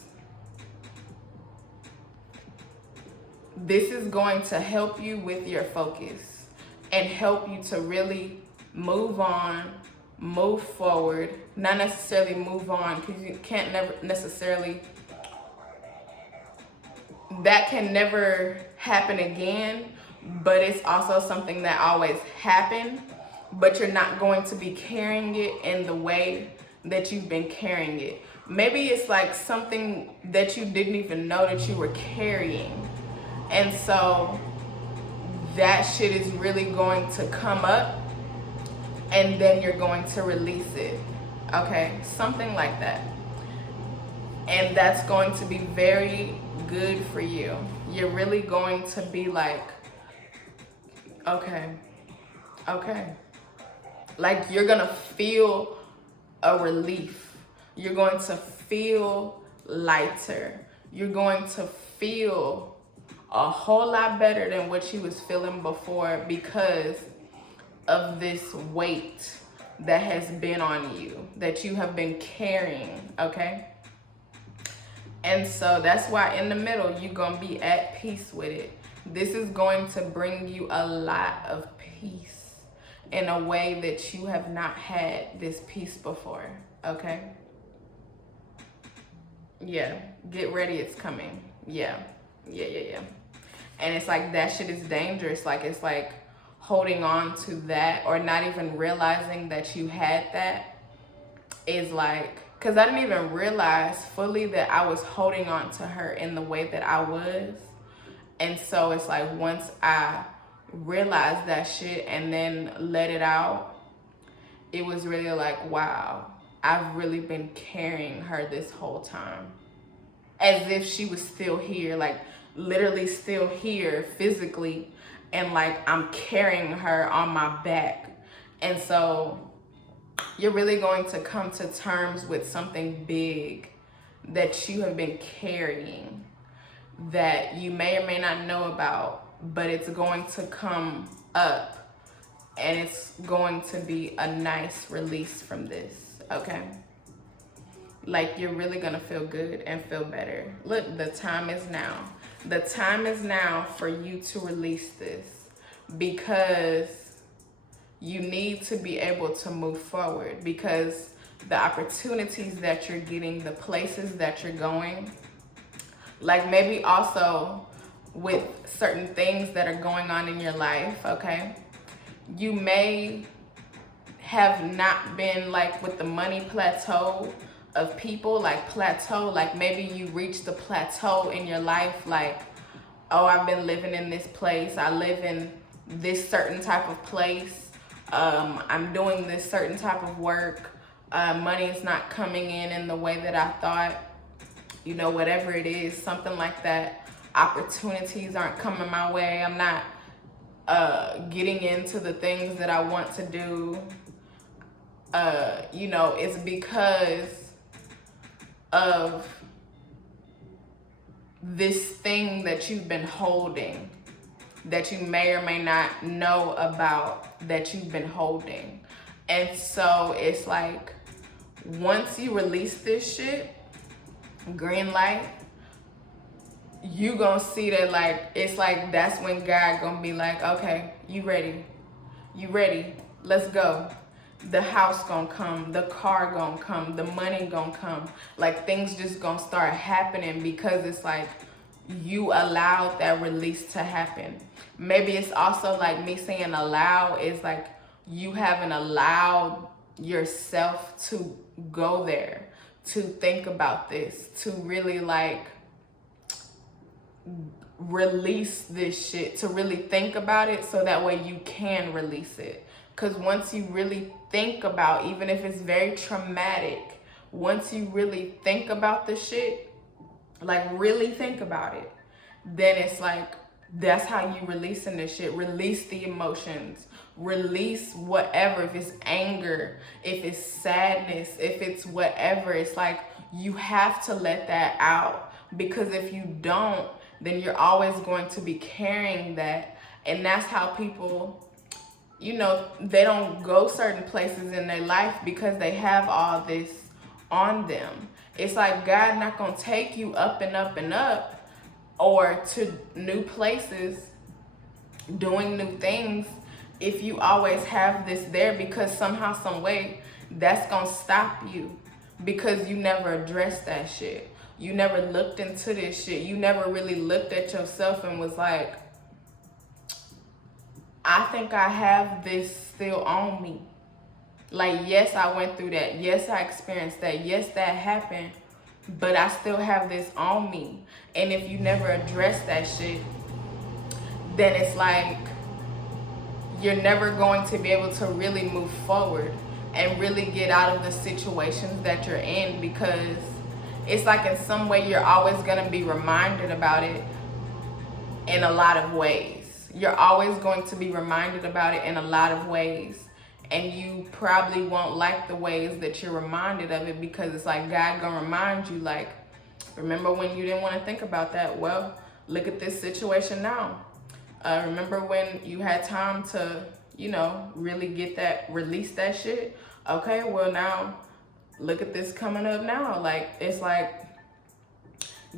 this is going to help you with your focus and help you to really move on, move forward, not necessarily move on, because you can't never necessarily, that can never happen again, but it's also something that always happened, but you're not going to be carrying it in the way that you've been carrying it. Maybe it's like something that you didn't even know that you were carrying. And so that shit is really going to come up, and then you're going to release it. Okay, something like that. And that's going to be very good for you. You're really going to be like, okay. Like, you're gonna feel a relief. You're going to feel lighter. You're going to feel a whole lot better than what you was feeling before, because of this weight that has been on you, that you have been carrying, okay? And so that's why in the middle, you're gonna be at peace with it. This is going to bring you a lot of peace in a way that you have not had this peace before, okay? Yeah, get ready, it's coming. Yeah. And it's like, that shit is dangerous. Like, it's like holding on to that, or not even realizing that you had that, is like, because I didn't even realize fully that I was holding on to her in the way that I was. And so it's like, once I realized that shit and then let it out, it was really like, wow, I've really been carrying her this whole time. As if she was still here, like literally still here physically, and like I'm carrying her on my back. And so you're really going to come to terms with something big that you have been carrying, that you may or may not know about, but it's going to come up, and it's going to be a nice release from this, okay? Like, you're really gonna feel good and feel better. Look, the time is now. The time is now for you to release this, because you need to be able to move forward, because the opportunities that you're getting, the places that you're going, like maybe also with certain things that are going on in your life, okay? You may have not been like with the money plateau of people, like plateau, like maybe you reached the plateau in your life, like, oh, I've been living in this place, I live in this certain type of place, I'm doing this certain type of work, money is not coming in the way that I thought, you know, whatever it is, something like that. Opportunities aren't coming my way, I'm not getting into the things that I want to do. You know, it's because of this thing that you've been holding, that you may or may not know about, that you've been holding. And so it's like, once you release this shit, green light, you gonna see that, like, it's like, that's when God gonna be like, okay, you ready, let's go. The house gonna come, the car gonna come, the money gonna come, like things just gonna start happening, because it's like you allowed that release to happen. Maybe it's also like me saying allow is like you haven't allowed yourself to go there, to think about this, to really like release this shit, to really think about it, so that way you can release it. Because once you really think about, even if it's very traumatic, once you really think about the shit, like really think about it, then it's like, that's how you releasing this shit. Release the emotions, release whatever, if it's anger, if it's sadness, if it's whatever, it's like you have to let that out, because if you don't, then you're always going to be carrying that. And that's how people, you know, they don't go certain places in their life, because they have all this on them. It's like God not gonna take you up and up and up or to new places, doing new things, if you always have this there, because somehow, some way, that's gonna stop you because you never addressed that shit. You never looked into this shit. You never really looked at yourself and was like, I think I have this still on me. Like, yes, I went through that. Yes, I experienced that. Yes, that happened. But I still have this on me. And if you never address that shit, then it's like you're never going to be able to really move forward and really get out of the situations that you're in, because it's like in some way you're always going to be reminded about it in a lot of ways. You're always going to be reminded about it in a lot of ways. And you probably won't like the ways that you're reminded of it, because it's like God gonna remind you, like, remember when you didn't want to think about that? Well, look at this situation now. Remember when you had time to, you know, really get that, release that shit? Okay, well now, look at this coming up now. Like, it's like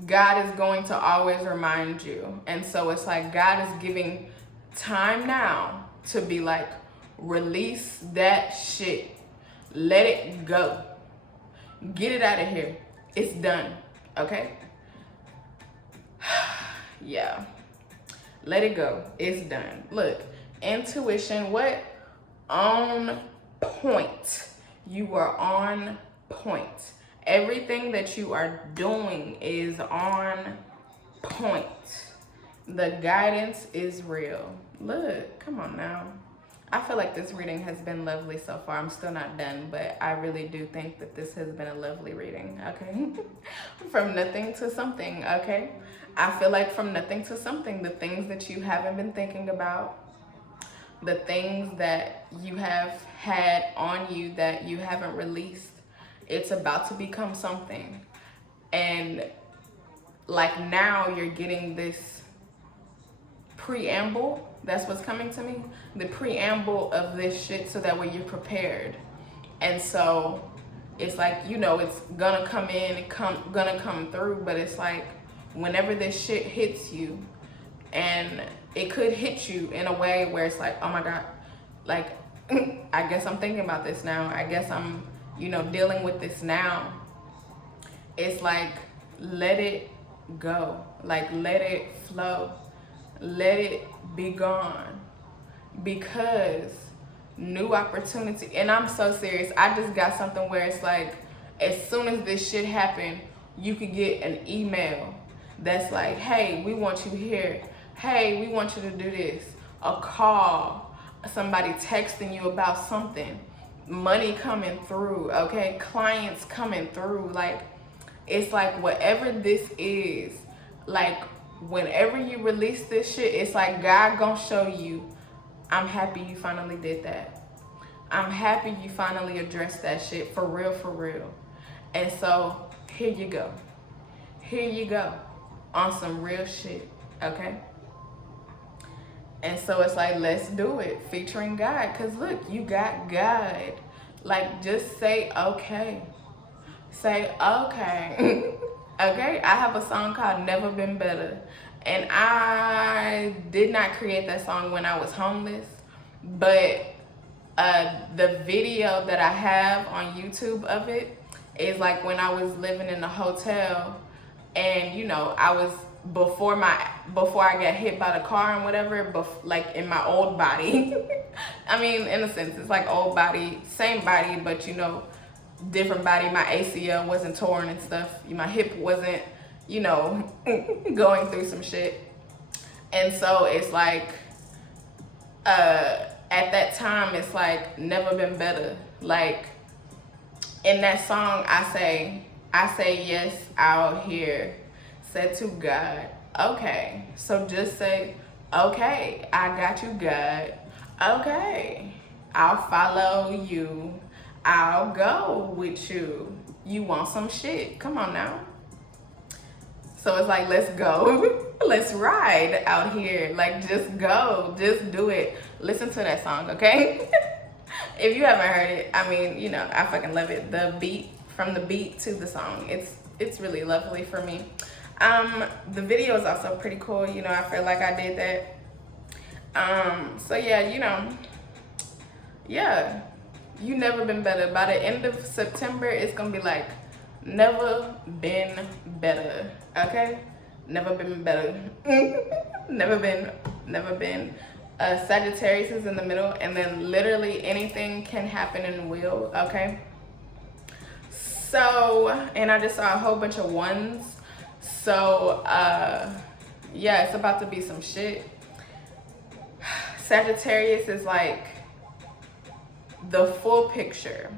God is going to always remind you. And so it's like God is giving time now to be like, release that shit. Let it go. Get it out of here. It's done. Okay? Yeah. Let it go. It's done. Look, intuition, what? On point. You are on point. Everything that you are doing is on point. The guidance is real. Look, come on now. I feel like this reading has been lovely so far. I'm still not done, but I really do think that this has been a lovely reading, okay? From nothing to something, okay? I feel like from nothing to something, the things that you haven't been thinking about, the things that you have had on you that you haven't released, it's about to become something. And like now you're getting this preamble. That's what's coming to me. The preamble of this shit, so that way you're prepared. And so it's like, you know, it's gonna come in, gonna come through, but it's like whenever this shit hits you, and it could hit you in a way where it's like, oh my God, like, I guess I'm thinking about this now. I guess I'm, you know, dealing with this now. It's like, let it go. Like, let it flow. Let it be gone, because new opportunity. And I'm so serious. I just got something where it's like, as soon as this shit happened, you could get an email that's like, hey, we want you here. Hey, we want you to do this. A call, somebody texting you about something, money coming through, okay? Clients coming through. Like, it's like whatever this is, like, whenever you release this shit, it's like God gonna show you, I'm happy you finally did that. I'm happy you finally addressed that shit for real, for real. And so here you go. Here you go on some real shit, okay? And so it's like, let's do it, featuring God. Because look, you got God. Like, just say okay. Say okay. Okay, I have a song called Never Been Better, and I did not create that song when I was homeless, but the video that I have on YouTube of it is like when I was living in a hotel, and you know, I was before I got hit by the car and whatever, like in my old body. I mean, in a sense, it's like old body, same body, but you know, different body. My ACL wasn't torn and stuff. My hip wasn't, you know, going through some shit. And so it's like, at that time, it's like never been better. Like in that song, I say yes out here, said to God, okay. So just say, okay, I got you, God. Okay, I'll follow you. I'll go with you. You want some shit? Come on now. So it's like, let's go. Let's ride out here. Like, just go. Just do it. Listen to that song, okay? If you haven't heard it, I mean, you know, I fucking love it. The beat, from the beat to the song, it's really lovely for me. The video is also pretty cool. You know, I feel like I did that. So yeah, you know, yeah, you never been better. By the end of September, it's gonna be like, never been better, okay? Never been better. never been. Sagittarius is in the middle, and then literally anything can happen and will, okay? So, and I just saw a whole bunch of ones. So, yeah, it's about to be some shit. Sagittarius is like the full picture,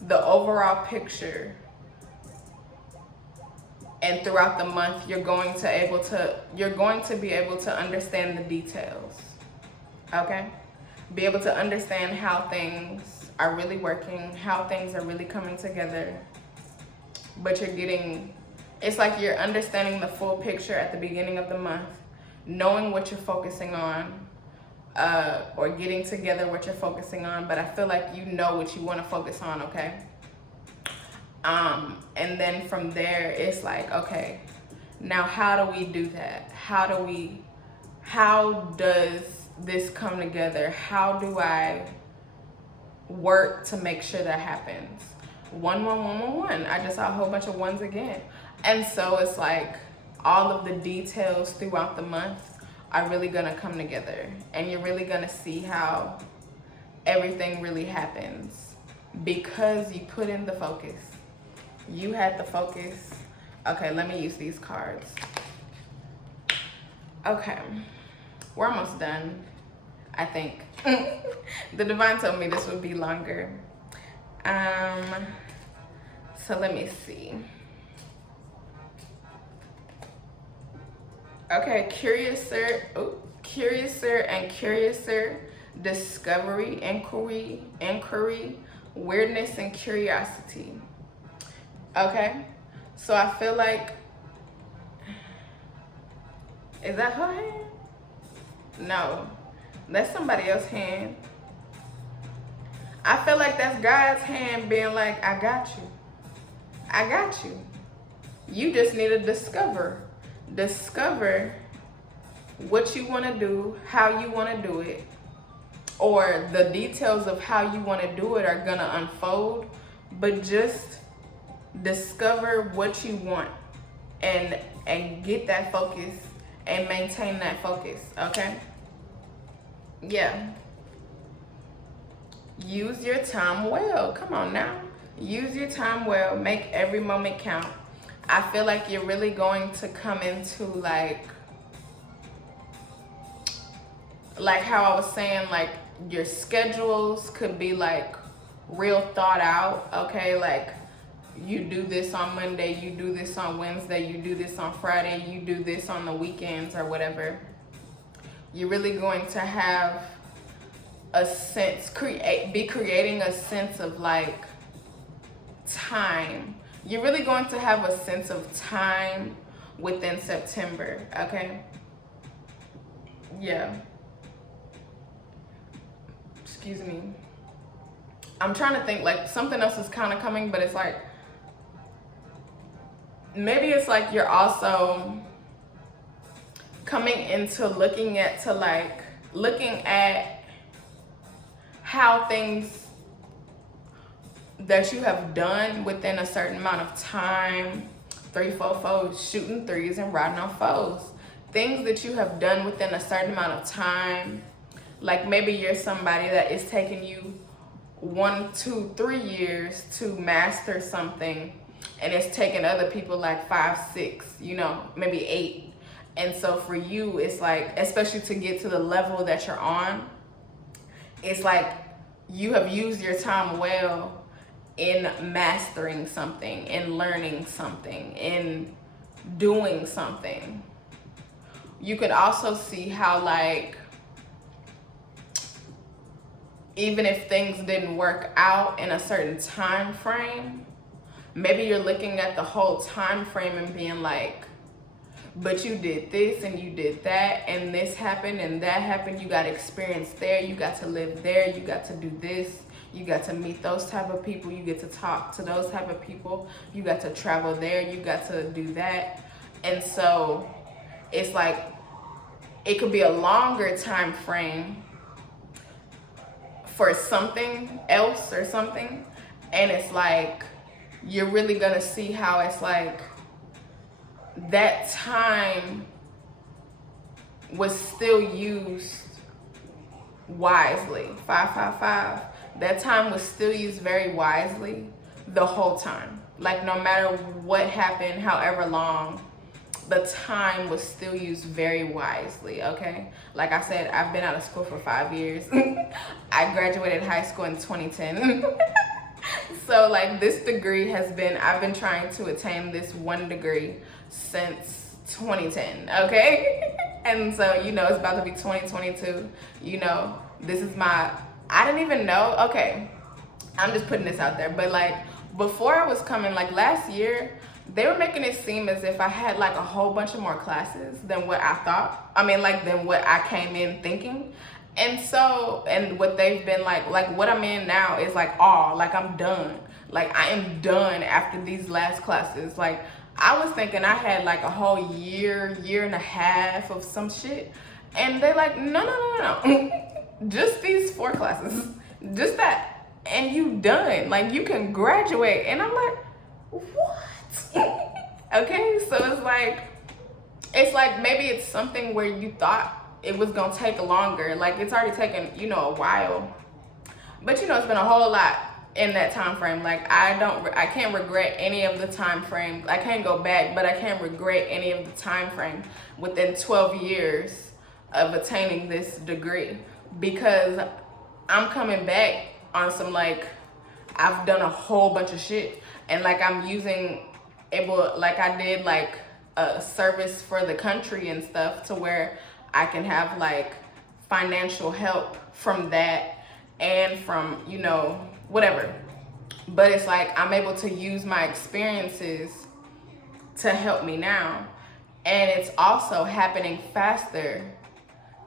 the overall picture. And throughout the month, you're going to be able to understand the details, okay? Be able to understand how things are really working, how things are really coming together. But it's like you're understanding the full picture at the beginning of the month, knowing what you're focusing on, or getting together what you're focusing on. But I feel like you know what you want to focus on, okay? And then from there, it's like, okay, now how do we do that? How does this come together? How do I work to make sure that happens? 1 1 1 1 1. I just saw a whole bunch of ones again. And so it's like all of the details throughout the month are really gonna come together, and you're really gonna see how everything really happens because you put in the focus. You had the focus. Okay, let me use these cards. Okay, we're almost done, I think. The divine told me this would be longer. So let me see. Okay, curiouser and curiouser, discovery, inquiry, weirdness and curiosity. Okay, so I feel like, is that her hand? No, that's somebody else's hand. I feel like that's God's hand being like, I got you. I got you. You just need to discover what you want to do, how you want to do it, or the details of how you want to do it are going to unfold, but just discover what you want and get that focus and maintain that focus, okay? Yeah. Use your time well. Come on now. Use your time well. Make every moment count. I feel like you're really going to come into like how I was saying, like your schedules could be like real thought out, okay? Like you do this on Monday, you do this on Wednesday, you do this on Friday, you do this on the weekends or whatever. You're really going to have a sense, be creating a sense of like time. You're really going to have a sense of time within September, okay? Yeah. Excuse me. I'm trying to think, like something else is kind of coming, but it's like, maybe it's like you're also coming into looking at how things that you have done within a certain amount of time, 3 4 4, shooting threes and riding on foes. Things that you have done within a certain amount of time. Like maybe you're somebody that is taking you 1 2 3 years to master something, and it's taking other people like 5 6, you know, maybe 8. And so for you, it's like, especially to get to the level that you're on, it's like you have used your time well in mastering something, in learning something, in doing something. You could also see how like, even if things didn't work out in a certain time frame, maybe you're looking at the whole time frame and being like, but you did this and you did that and this happened and that happened. You got experience there, you got to live there, you got to do this, you got to meet those type of people, you get to talk to those type of people, you got to travel there, you got to do that. And so it's like, it could be a longer time frame for something else or something. And it's like, you're really gonna see how it's like, that time was still used wisely. 555. That time was still used very wisely the whole time. Like, no matter what happened, however long, the time was still used very wisely, okay? Like I said, I've been out of school for 5 years. I graduated high school in 2010. So like, this degree has been, I've been trying to attain this one degree since 2010, okay? And so, you know, it's about to be 2022. You know, this is my, I didn't even know, okay, I'm just putting this out there, but like, before I was coming, like last year, they were making it seem as if I had like a whole bunch of more classes than what I thought. I mean, like, than what I came in thinking. And so, and what they've been like what I'm in now is like, like I'm done. Like, I am done after these last classes. Like, I was thinking I had like a whole year and a half of some shit. And they're like, no. Just these 4 classes, just that. And you done, like, you can graduate. And I'm like, what? Okay, so it's like maybe it's something where you thought it was gonna take longer. Like, it's already taken, you know, a while, but you know, it's been a whole lot in that time frame. Like, I can't regret any of the time frame. I can't go back, but I can't regret any of the time frame within 12 years of attaining this degree, because I'm coming back on some, like, I've done a whole bunch of shit, and like, I'm like I did like a service for the country and stuff, to where I can have like financial help from that and from, you know, whatever. But it's like, I'm able to use my experiences to help me now. And it's also happening faster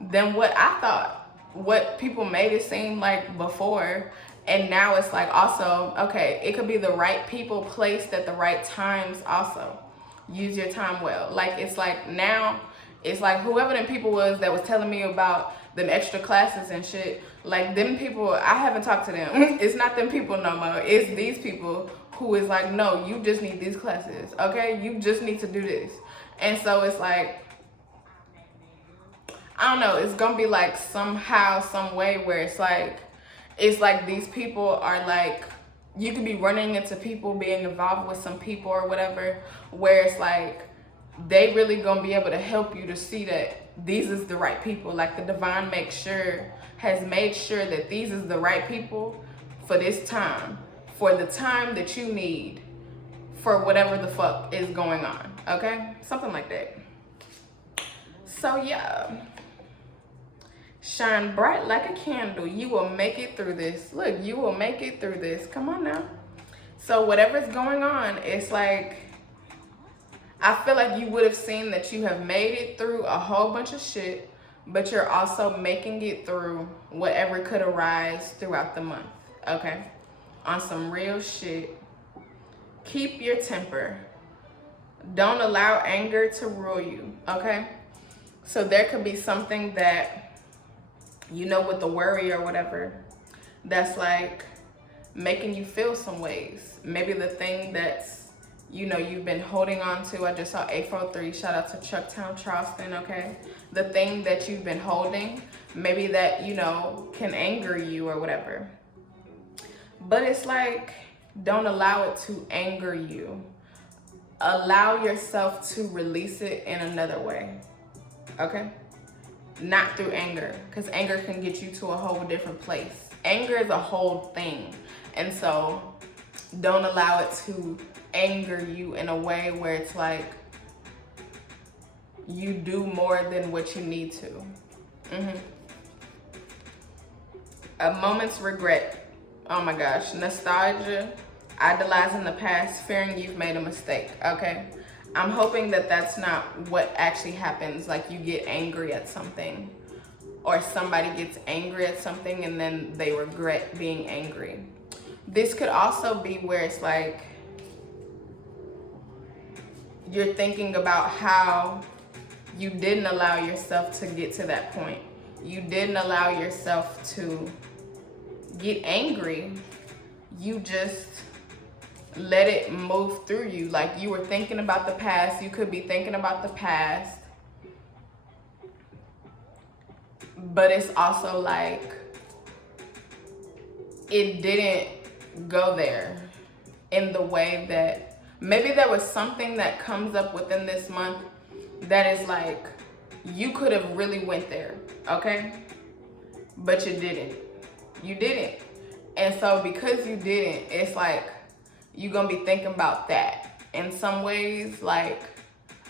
than what I thought, what people made it seem like before. And now it's like, also, okay, it could be the right people placed at the right times also. Use your time well. Like, it's like, now, it's like whoever them people was that was telling me about them extra classes and shit, like, them people, I haven't talked to them. It's not them people no more. It's these people who is like, no, you just need these classes, okay? You just need to do this. And so it's like, I don't know, it's gonna be like somehow, some way where it's like these people are like, you could be running into people, being involved with some people or whatever, where it's like, they really gonna be able to help you to see that these is the right people. Like, the divine has made sure that these is the right people for this time, for the time that you need, for whatever the fuck is going on, okay? Something like that. So yeah. Shine bright like a candle. You will make it through this. Look, you will make it through this. Come on now. So whatever's going on, it's like, I feel like you would have seen that you have made it through a whole bunch of shit, but you're also making it through whatever could arise throughout the month, okay? On some real shit. Keep your temper. Don't allow anger to rule you, okay? So there could be something that, you know, with the worry or whatever, that's like making you feel some ways. Maybe the thing that's, you know, you've been holding on to. I just saw 843, shout out to Chucktown, Charleston, okay? The thing that you've been holding, maybe that, you know, can anger you or whatever. But it's like, don't allow it to anger you. Allow yourself to release it in another way, okay? Not through anger, because anger can get you to a whole different place. Anger is a whole thing. And so don't allow it to anger you in a way where it's like you do more than what you need to. A moment's regret. Oh my gosh. Nostalgia. Idolizing the past, fearing you've made a mistake, okay? I'm hoping that that's not what actually happens. Like, you get angry at something, or somebody gets angry at something and then they regret being angry. This could also be where it's like, You're thinking about how you didn't allow yourself to get to that point. You didn't allow yourself to get angry. You just let it move through you. Like, you were thinking about the past. You could be thinking about the past. But it's also like, it didn't go there in the way that, maybe there was something that comes up within this month that is like, you could have really went there, okay? But you didn't. You didn't. And so because you didn't, it's like, you're gonna be thinking about that. In some ways, like,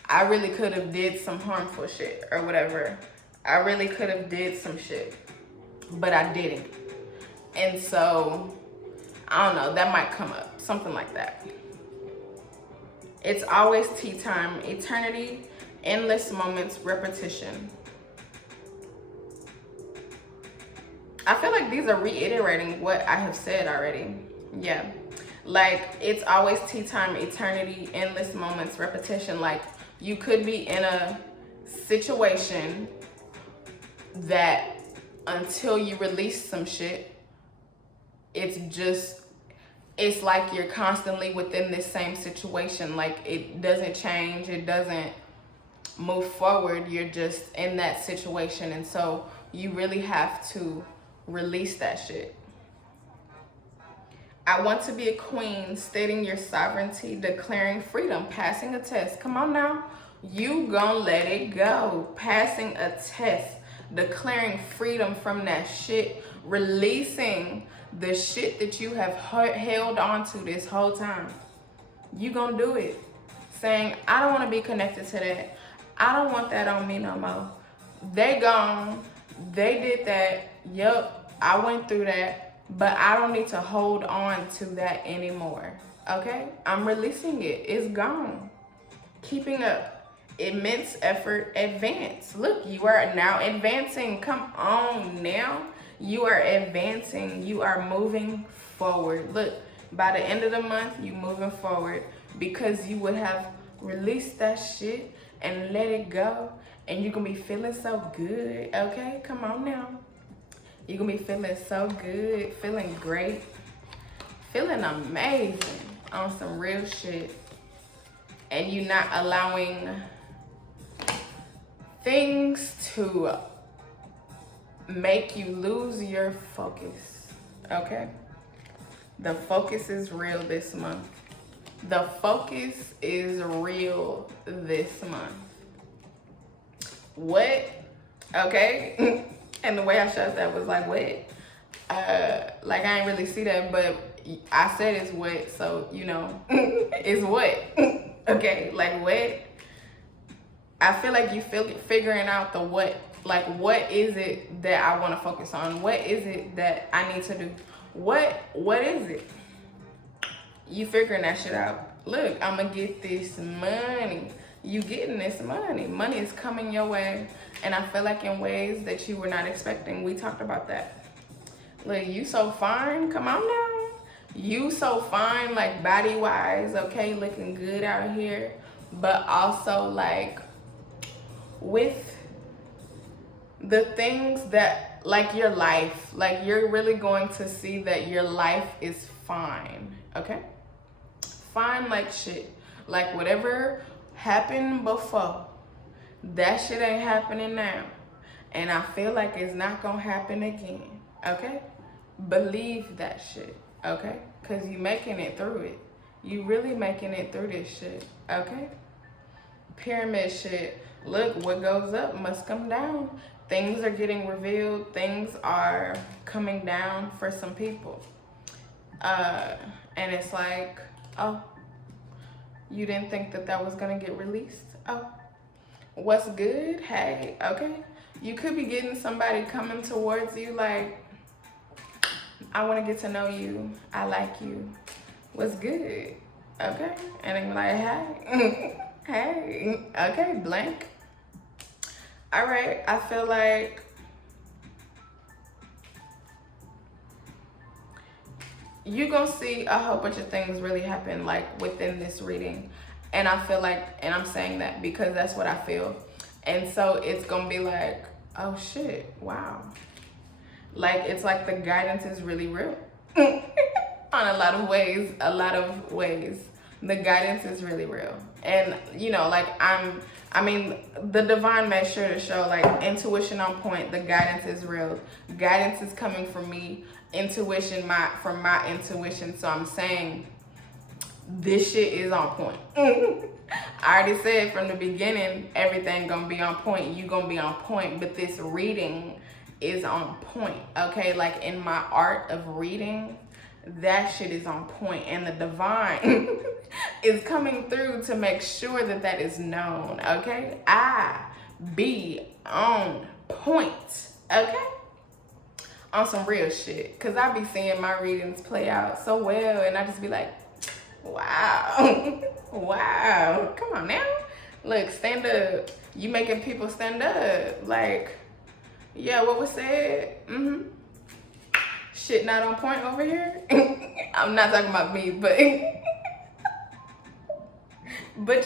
I really could have did some harmful shit or whatever. I really could have did some shit, but I didn't. And so, I don't know, that might come up, something like that. It's always tea time, eternity, endless moments, repetition. I feel like these are reiterating what I have said already. Yeah. Like, it's always tea time, eternity, endless moments, repetition. Like, you could be in a situation that until you release some shit, it's like you're constantly within this same situation. Like, it doesn't change, it doesn't move forward. You're just in that situation. And so you really have to release that shit. I want to be a queen, stating your sovereignty, declaring freedom, passing a test. Come on now. You gonna let it go. Passing a test, declaring freedom from that shit, releasing the shit that you have held on to this whole time. You gonna do it. Saying, I don't want to be connected to that. I don't want that on me no more. They gone. They did that. Yup, I went through that. But I don't need to hold on to that anymore. Okay? I'm releasing it. It's gone. Keeping up. Immense effort, advance. Look, you are now advancing. Come on now. You are advancing. You are moving forward. Look, by the end of the month, you moving forward because you would have released that shit and let it go. And you're going to be feeling so good. Okay? Come on now. You're going to be feeling so good, feeling great, feeling amazing on some real shit. And you're not allowing things to make you lose your focus, okay? The focus is real this month. The focus is real this month. What? Okay? And the way I showed that was like, what? Like, I ain't really see that, but I said it's what, so, you know, it's what? Okay, like, what? I feel like you figuring out the what. Like, what is it that I want to focus on? What is it that I need to do? What is it? You figuring that shit out. Look, I'm going to get this money. You getting this money. Money is coming your way. And I feel like in ways that you were not expecting. We talked about that. Look, you so fine. Come on now. You so fine, like body-wise, okay? Looking good out here. But also, like, with the things that, like your life. Like, you're really going to see that your life is fine, okay? Fine like shit. Like, whatever happened before, that shit ain't happening now. And I feel like it's not gonna happen again, okay? Believe that shit, okay? Because you making it through it. You really making it through this shit, okay? Pyramid shit. Look, what goes up must come down. Things are getting revealed. Things are coming down for some people. And it's like, oh, you didn't think that that was gonna get released? Oh, what's good? Hey, okay. You could be getting somebody coming towards you like, I want to get to know you. I like you. What's good? Okay. And they're like, hey, hey, okay, blank. All right. I feel like you're going to see a whole bunch of things really happen like within this reading. And I feel like, and I'm saying that because that's what I feel. And so it's gonna be like, oh shit, wow. Like, it's like the guidance is really real. On a lot of ways, the guidance is really real. And you know, like, I mean, the divine made sure to show, like, intuition on point. The guidance is real. Guidance is coming from me. Intuition, from my intuition. So I'm saying this shit is on point. I already said from the beginning, everything gonna be on point. You gonna be on point. But this reading is on point. Okay, like in my art of reading, that shit is on point, and the divine is coming through to make sure that that is known. Okay, I be on point. Okay, on some real shit, cause I be seeing my readings play out so well, and I just be like, wow. Wow, come on now. Look, stand up. You making people stand up. Like, yeah, what was said? Shit not on point over here. I'm not talking about me, but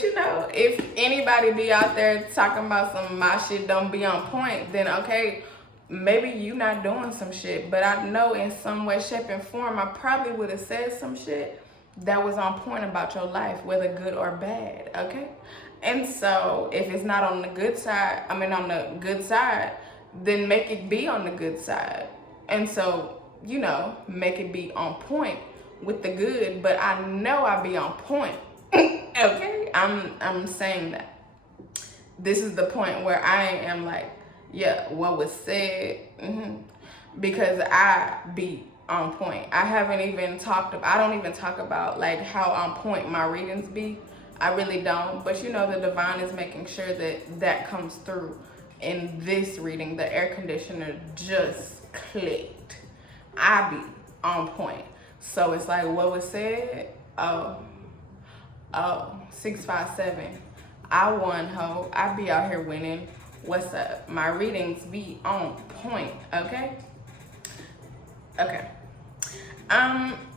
you know, if anybody be out there talking about some my shit don't be on point, then okay, maybe you not doing some shit. But I know in some way, shape, and form, I probably would have said some shit that was on point about your life, whether good or bad. Okay, and so if it's not on the good side, on the good side, then make it be on the good side. And so, you know, make it be on point with the good. But I know I be on point. Okay, I'm saying that this is the point where I am like, yeah, what was said, because I be on point. I don't even talk about like how on point my readings be. I really don't. But you know, the divine is making sure that that comes through in this reading. The air conditioner just clicked. I be on point. So it's like, what was said? Oh, 657. I won, ho. I be out here winning. What's up? My readings be on point. Okay.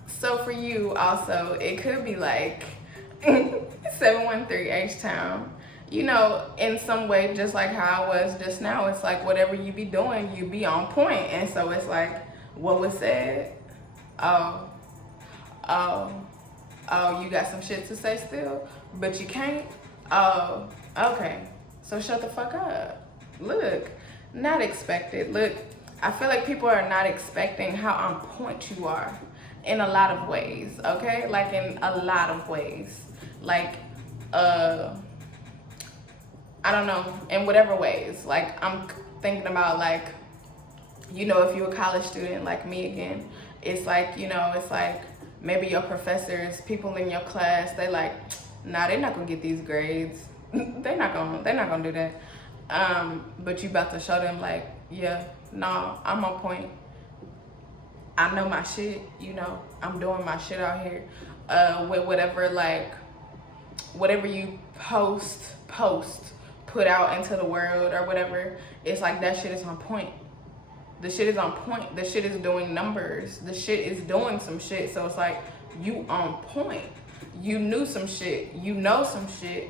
So for you also, it could be like 713 H-Town. You know, in some way, just like how I was just now, it's like whatever you be doing, you be on point. And so it's like, what was said? Oh, you got some shit to say still, but you can't? Oh, okay. So shut the fuck up. Look, not expected. Look, I feel like people are not expecting how on point you are in a lot of ways, okay? Like in a lot of ways. Like, I don't know, in whatever ways. Like, I'm thinking about, like, you know, if you're a college student like me again, it's like, you know, it's like maybe your professors, people in your class, they like, nah, they're not gonna get these grades. they're not gonna do that. But you about to show them like, yeah, no, I'm on point. I know my shit, you know, I'm doing my shit out here. With whatever, like, whatever you put out into the world or whatever, it's like that shit is on point. The shit is on point. The shit is doing numbers. The shit is doing some shit. So it's like, you on point. You knew some shit. You know some shit.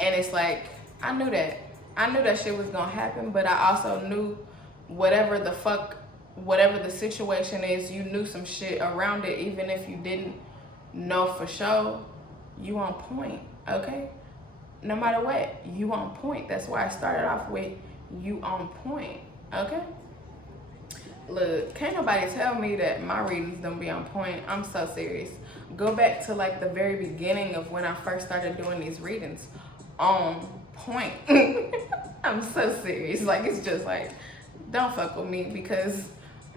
And it's like, I knew that. I knew that shit was gonna happen, but I also knew whatever the situation is, you knew some shit around it, even if you didn't know for sure, you on point, okay? No matter what, you on point. That's why I started off with you on point, okay? Look, can't nobody tell me that my readings don't be on point. I'm so serious. Go back to like the very beginning of when I first started doing these readings. On point. I'm so serious. Like, it's just like, don't fuck with me because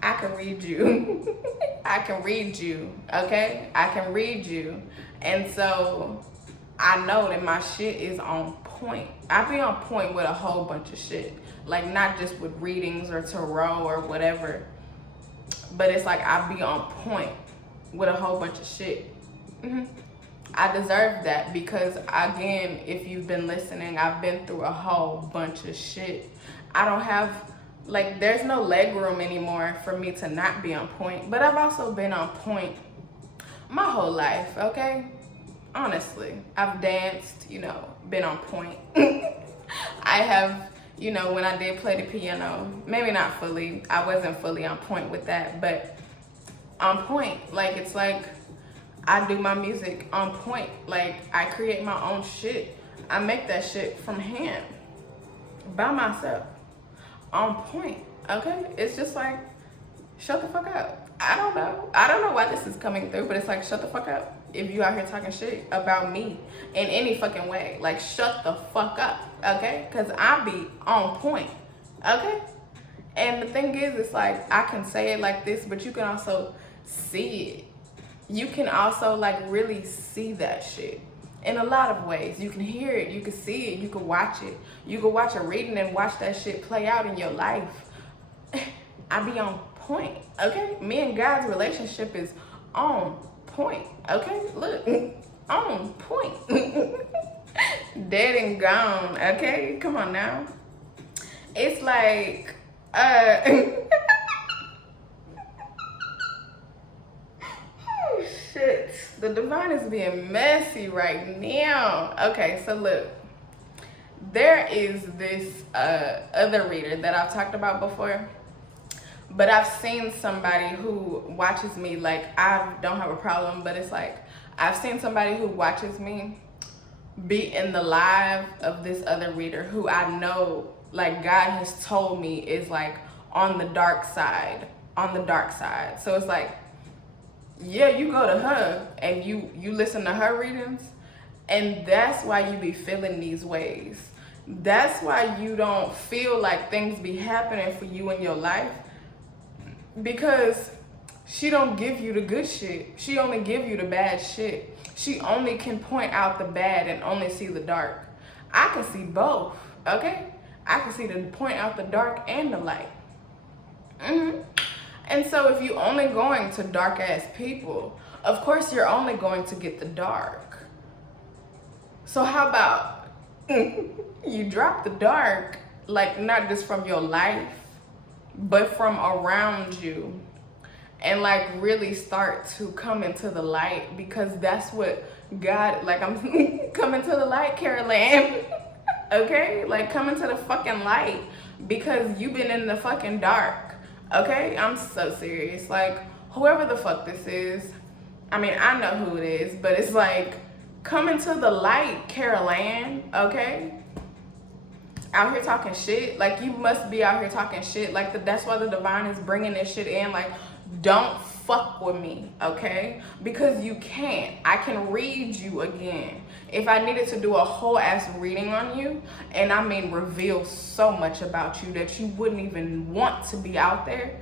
I can read you. I can read you, okay? I can read you. And so I know that my shit is on point. I be on point with a whole bunch of shit. Like, not just with readings or tarot or whatever, but it's like I be on point with a whole bunch of shit. I deserve that because, again, if you've been listening, I've been through a whole bunch of shit. I don't have, like, there's no leg room anymore for me to not be on point. But I've also been on point my whole life, okay? honestly. I've danced, you know, been on point. I have, you know, when I did play the piano, maybe not fully, I wasn't fully on point with that, but on point. Like, it's like I do my music on point. Like, I create my own shit. I make that shit from hand, by myself, on point, okay? It's just like, shut the fuck up. I don't know why this is coming through, but it's like, shut the fuck up. If you out here talking shit about me in any fucking way, like, shut the fuck up, okay? Because I be on point, okay? And the thing is, it's like, I can say it like this, but you can also see it. You can also, like, really see that shit in a lot of ways. You can hear it, you can see it, you can watch it. You can watch a reading and watch that shit play out in your life. I be on point, okay? Me and God's relationship is on point, okay? Look, on point. Dead and gone, okay? Come on now. It's like, oh shit, the divine is being messy right now. Okay, so look, there is this other reader that I've talked about before, but I've seen somebody who watches me, like, I don't have a problem, but it's like, I've seen somebody who watches me be in the live of this other reader who I know, like, God has told me is, like, on the dark side, So it's like, yeah, you go to her and you listen to her readings, and that's why you be feeling these ways. That's why you don't feel like things be happening for you in your life, because she don't give you the good shit. She only give you the bad shit. She only can point out the bad and only see the dark. I can see both, okay? I can see the point out the dark and the light. And so if you only going to dark ass people, of course you're only going to get the dark. So how about you drop the dark, like, not just from your life, but from around you, and, like, really start to come into the light, because that's what God, like, I'm coming to the light, Carol Ann. Okay, like, come into the fucking light, because you've been in the fucking dark. Okay, I'm so serious. Like, whoever the fuck this is, I mean, I know who it is, but it's like, come into the light, Carol Ann, okay? Out here talking shit. Like, you must be out here talking shit. Like, that's why the divine is bringing this shit in. Like, don't fuck with me, okay? Because you can't. I can read you again. If I needed to do a whole ass reading on you, and I mean reveal so much about you that you wouldn't even want to be out there,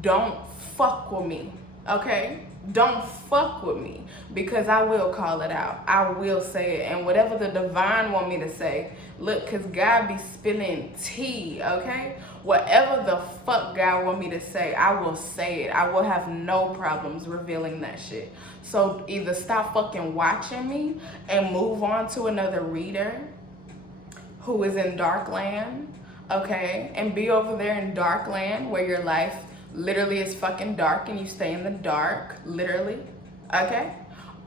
don't fuck with me, okay? Don't fuck with me, because I will call it out. I will say it. And whatever the divine want me to say, look, because God be spilling tea, okay? Whatever the fuck God want me to say, I will say it. I will have no problems revealing that shit. So either stop fucking watching me and move on to another reader who is in dark land, okay? And be over there in dark land where your life literally is fucking dark and you stay in the dark, literally, okay?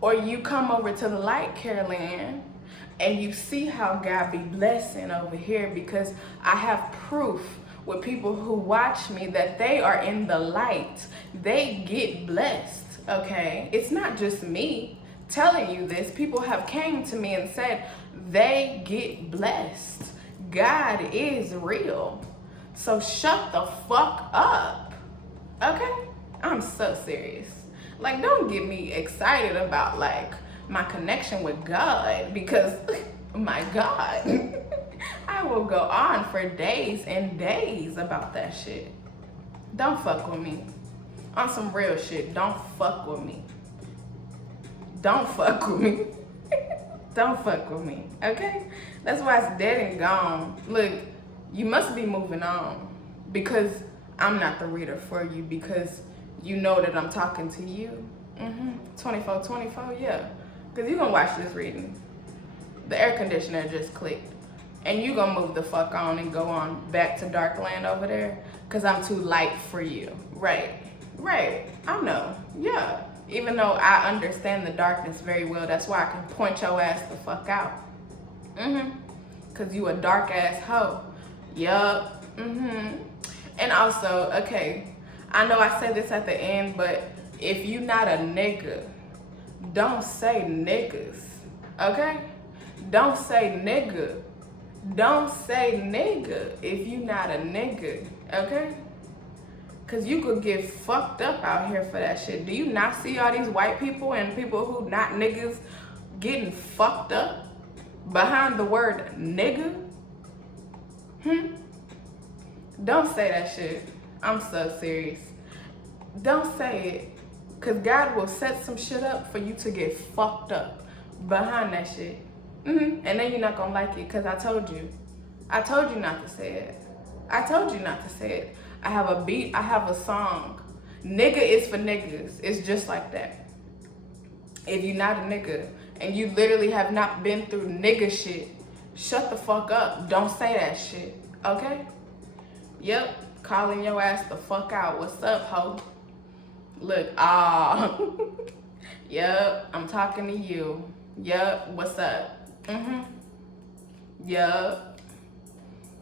Or you come over to the light, Carol Ann, and you see how God be blessing over here, because I have proof with people who watch me that they are in the light. They get blessed, okay? It's not just me telling you this. People have came to me and said they get blessed. God is real. So shut the fuck up, okay? I'm so serious. Like, don't get me excited about, like, my connection with God, because my God, I will go on for days and days about that shit. Don't fuck with me. On some real shit, don't fuck with me. Don't fuck with me. Don't fuck with me, okay? That's why it's dead and gone. Look, you must be moving on, because I'm not the reader for you, because you know that I'm talking to you. 24, yeah. Because you're going to watch this reading. The air conditioner just clicked. And you're going to move the fuck on and go on back to Darkland over there, because I'm too light for you. Right. I know. Yeah. Even though I understand the darkness very well, that's why I can point your ass the fuck out. Cause you a dark ass hoe. Yup. And also, okay, I know I said this at the end, but if you not a nigga, don't say niggas. Okay? Don't say nigga. Don't say nigga if you not a nigga. Okay? Cause you could get fucked up out here for that shit. Do you not see all these white people and people who not niggas getting fucked up behind the word nigga? Don't say that shit. I'm so serious. Don't say it. Cause God will set some shit up for you to get fucked up behind that shit. And then you're not gonna like it, cause I told you. I told you not to say it. I told you not to say it. I have a beat, I have a song. Nigga is for niggas. It's just like that. If you're not a nigga and you literally have not been through nigga shit, shut the fuck up. Don't say that shit. Okay? Yep. Calling your ass the fuck out. What's up, ho? Look, Yep. I'm talking to you. Yep. What's up? Yep.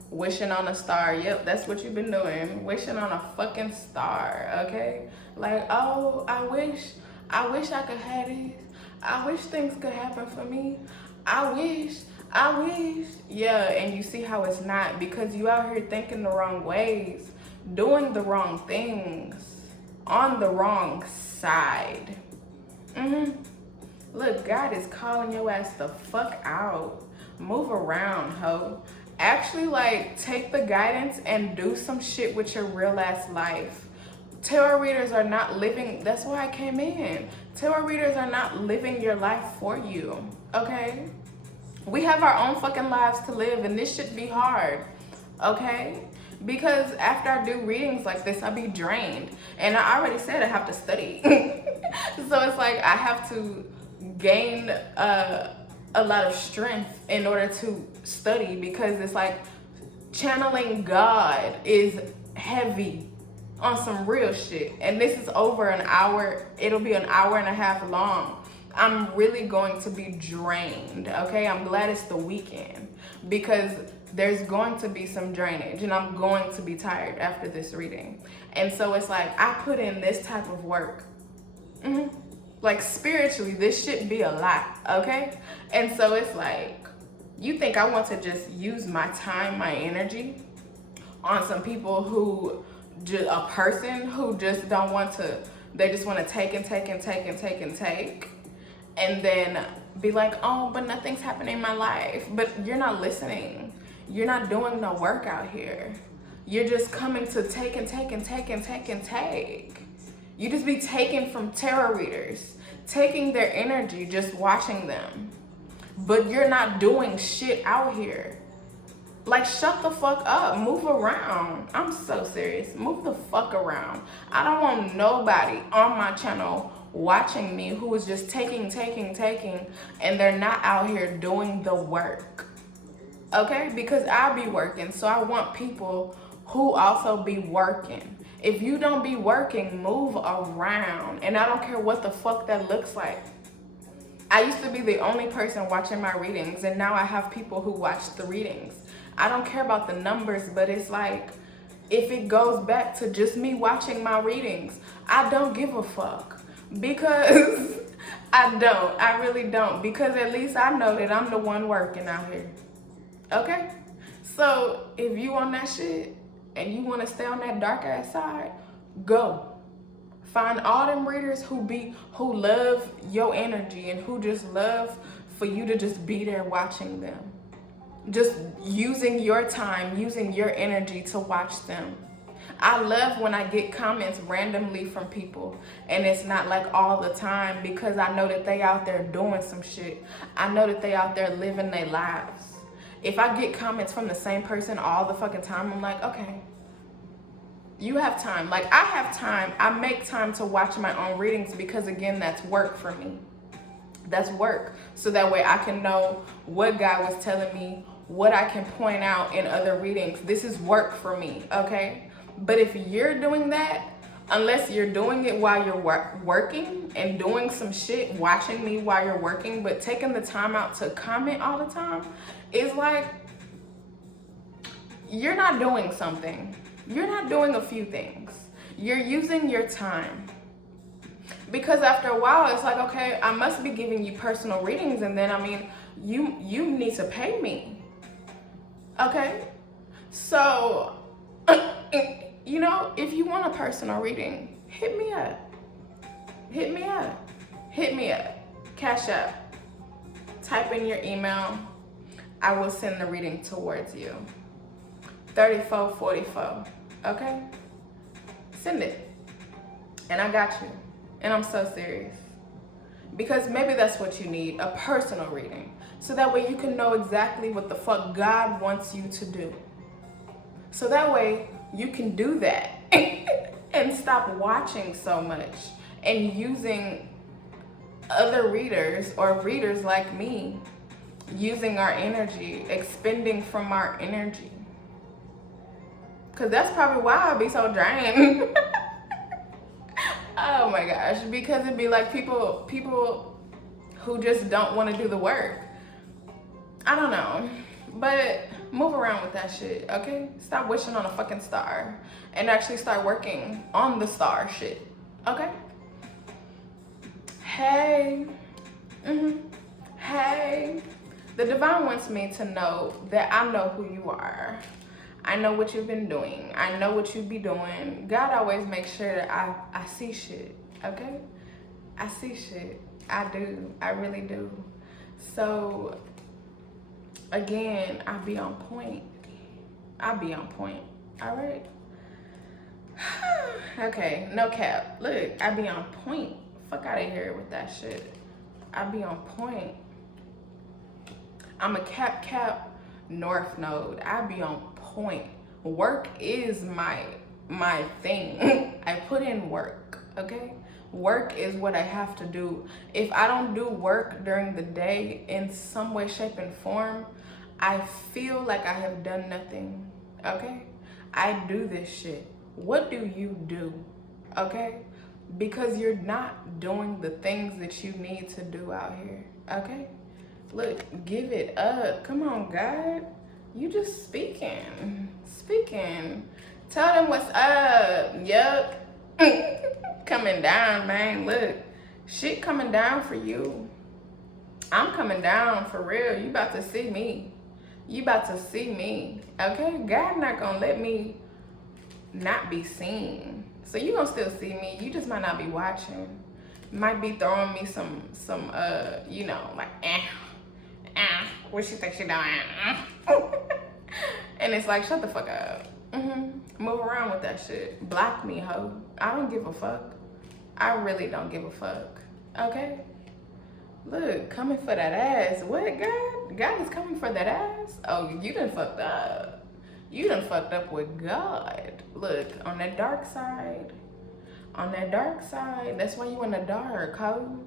Wishing on a star. Yep, that's what you've been doing. Wishing on a fucking star, okay? Like, oh, I wish I could have this. I wish things could happen for me. I wish. Yeah, and you see how it's not, because you out here thinking the wrong ways, doing the wrong things, on the wrong side. Look, God is calling your ass the fuck out. Move around, ho. Actually, like, take the guidance and do some shit with your real ass life. Tarot readers are not living, that's why I came in. Tarot readers are not living your life for you, okay? We have our own fucking lives to live, and this should be hard, okay? Because after I do readings like this, I be drained. And I already said I have to study. So it's like I have to gain a lot of strength in order to study, because it's like channeling God is heavy on some real shit. And this is over an hour. It'll be an hour and a half long. I'm really going to be drained, okay? I'm glad it's the weekend, because there's going to be some drainage and I'm going to be tired after this reading. And so it's like I put in this type of work. Like, spiritually, this shouldn't be a lot, okay? And so it's like, you think I want to just use my time, my energy on some people who, a person who just don't want to, they just want to take and take and take and take and take, and then be like, oh, but nothing's happening in my life. But you're not listening. You're not doing no work out here. You're just coming to take and take and take and take and take. You just be taking from tarot readers, taking their energy, just watching them. But you're not doing shit out here. Like, shut the fuck up, move around. I'm so serious, move the fuck around. I don't want nobody on my channel watching me who is just taking, and they're not out here doing the work, okay? Because I be working, so I want people who also be working. If you don't be working, move around. And I don't care what the fuck that looks like. I used to be the only person watching my readings, and now I have people who watch the readings. I don't care about the numbers, but it's like, if it goes back to just me watching my readings, I don't give a fuck. Because I really don't. Because at least I know that I'm the one working out here. Okay? So if you on that shit, and you want to stay on that dark ass side, go. Find all them readers who love your energy and who just love for you to just be there watching them. Just using your time, using your energy to watch them. I love when I get comments randomly from people, and it's not like all the time, because I know that they out there doing some shit. I know that they out there living their lives. If I get comments from the same person all the fucking time, I'm like, okay, you have time. Like, I have time. I make time to watch my own readings, because again, that's work for me. That's work. So that way I can know what God was telling me, what I can point out in other readings. This is work for me, okay? But if you're doing that, unless you're doing it while you're working and doing some shit, watching me while you're working, but taking the time out to comment all the time is like, you're not doing something. You're not doing a few things. You're using your time. Because after a while, it's like, okay, I must be giving you personal readings, and then, I mean, you need to pay me. Okay? So, you know, if you want a personal reading, hit me up. Hit me up. Hit me up. Cashapp. Type in your email. I will send the reading towards you. 3444. Okay? Send it. And I got you. And I'm so serious. Because maybe that's what you need, a personal reading. So that way you can know exactly what the fuck God wants you to do. So that way you can do that and stop watching so much and using other readers or readers like me, using our energy, expending from our energy. Because that's probably why I be so drained. Oh my gosh, because it'd be like people who just don't want to do the work. I don't know, but move around with that shit, okay? Stop wishing on a fucking star and actually start working on the star shit, okay? Hey, hey, the divine wants me to know that I know who you are. I know what you've been doing. I know what you be doing. God always makes sure that I see shit, okay? I see shit. I do. I really do. So, again, I be on point. I be on point, all right? Okay, no cap. Look, I be on point. Fuck out of here with that shit. I be on point. I'm a cap north node. I be on point. Work is my thing. I put in work, okay? Work is what I have to do. If I don't do work during the day in some way, shape, and form, I feel like I have done nothing, okay? I do this shit. What do you do, okay? Because you're not doing the things that you need to do out here, okay? Look, give it up. Come on, God. You just speaking. Tell them what's up. Yup. Coming down, man. Look, shit coming down for you. I'm coming down for real. You about to see me. You about to see me. Okay? God not gonna let me not be seen. So you gonna still see me. You just might not be watching. Might be throwing me some you know, like what she think she doing? And it's like, shut the fuck up. Move around with that shit. Block me, ho. I don't give a fuck. I really don't give a fuck. Okay? Look, coming for that ass. What, God? God is coming for that ass? Oh, you done fucked up. You done fucked up with God. Look, on that dark side. On that dark side. That's why you in the dark, ho.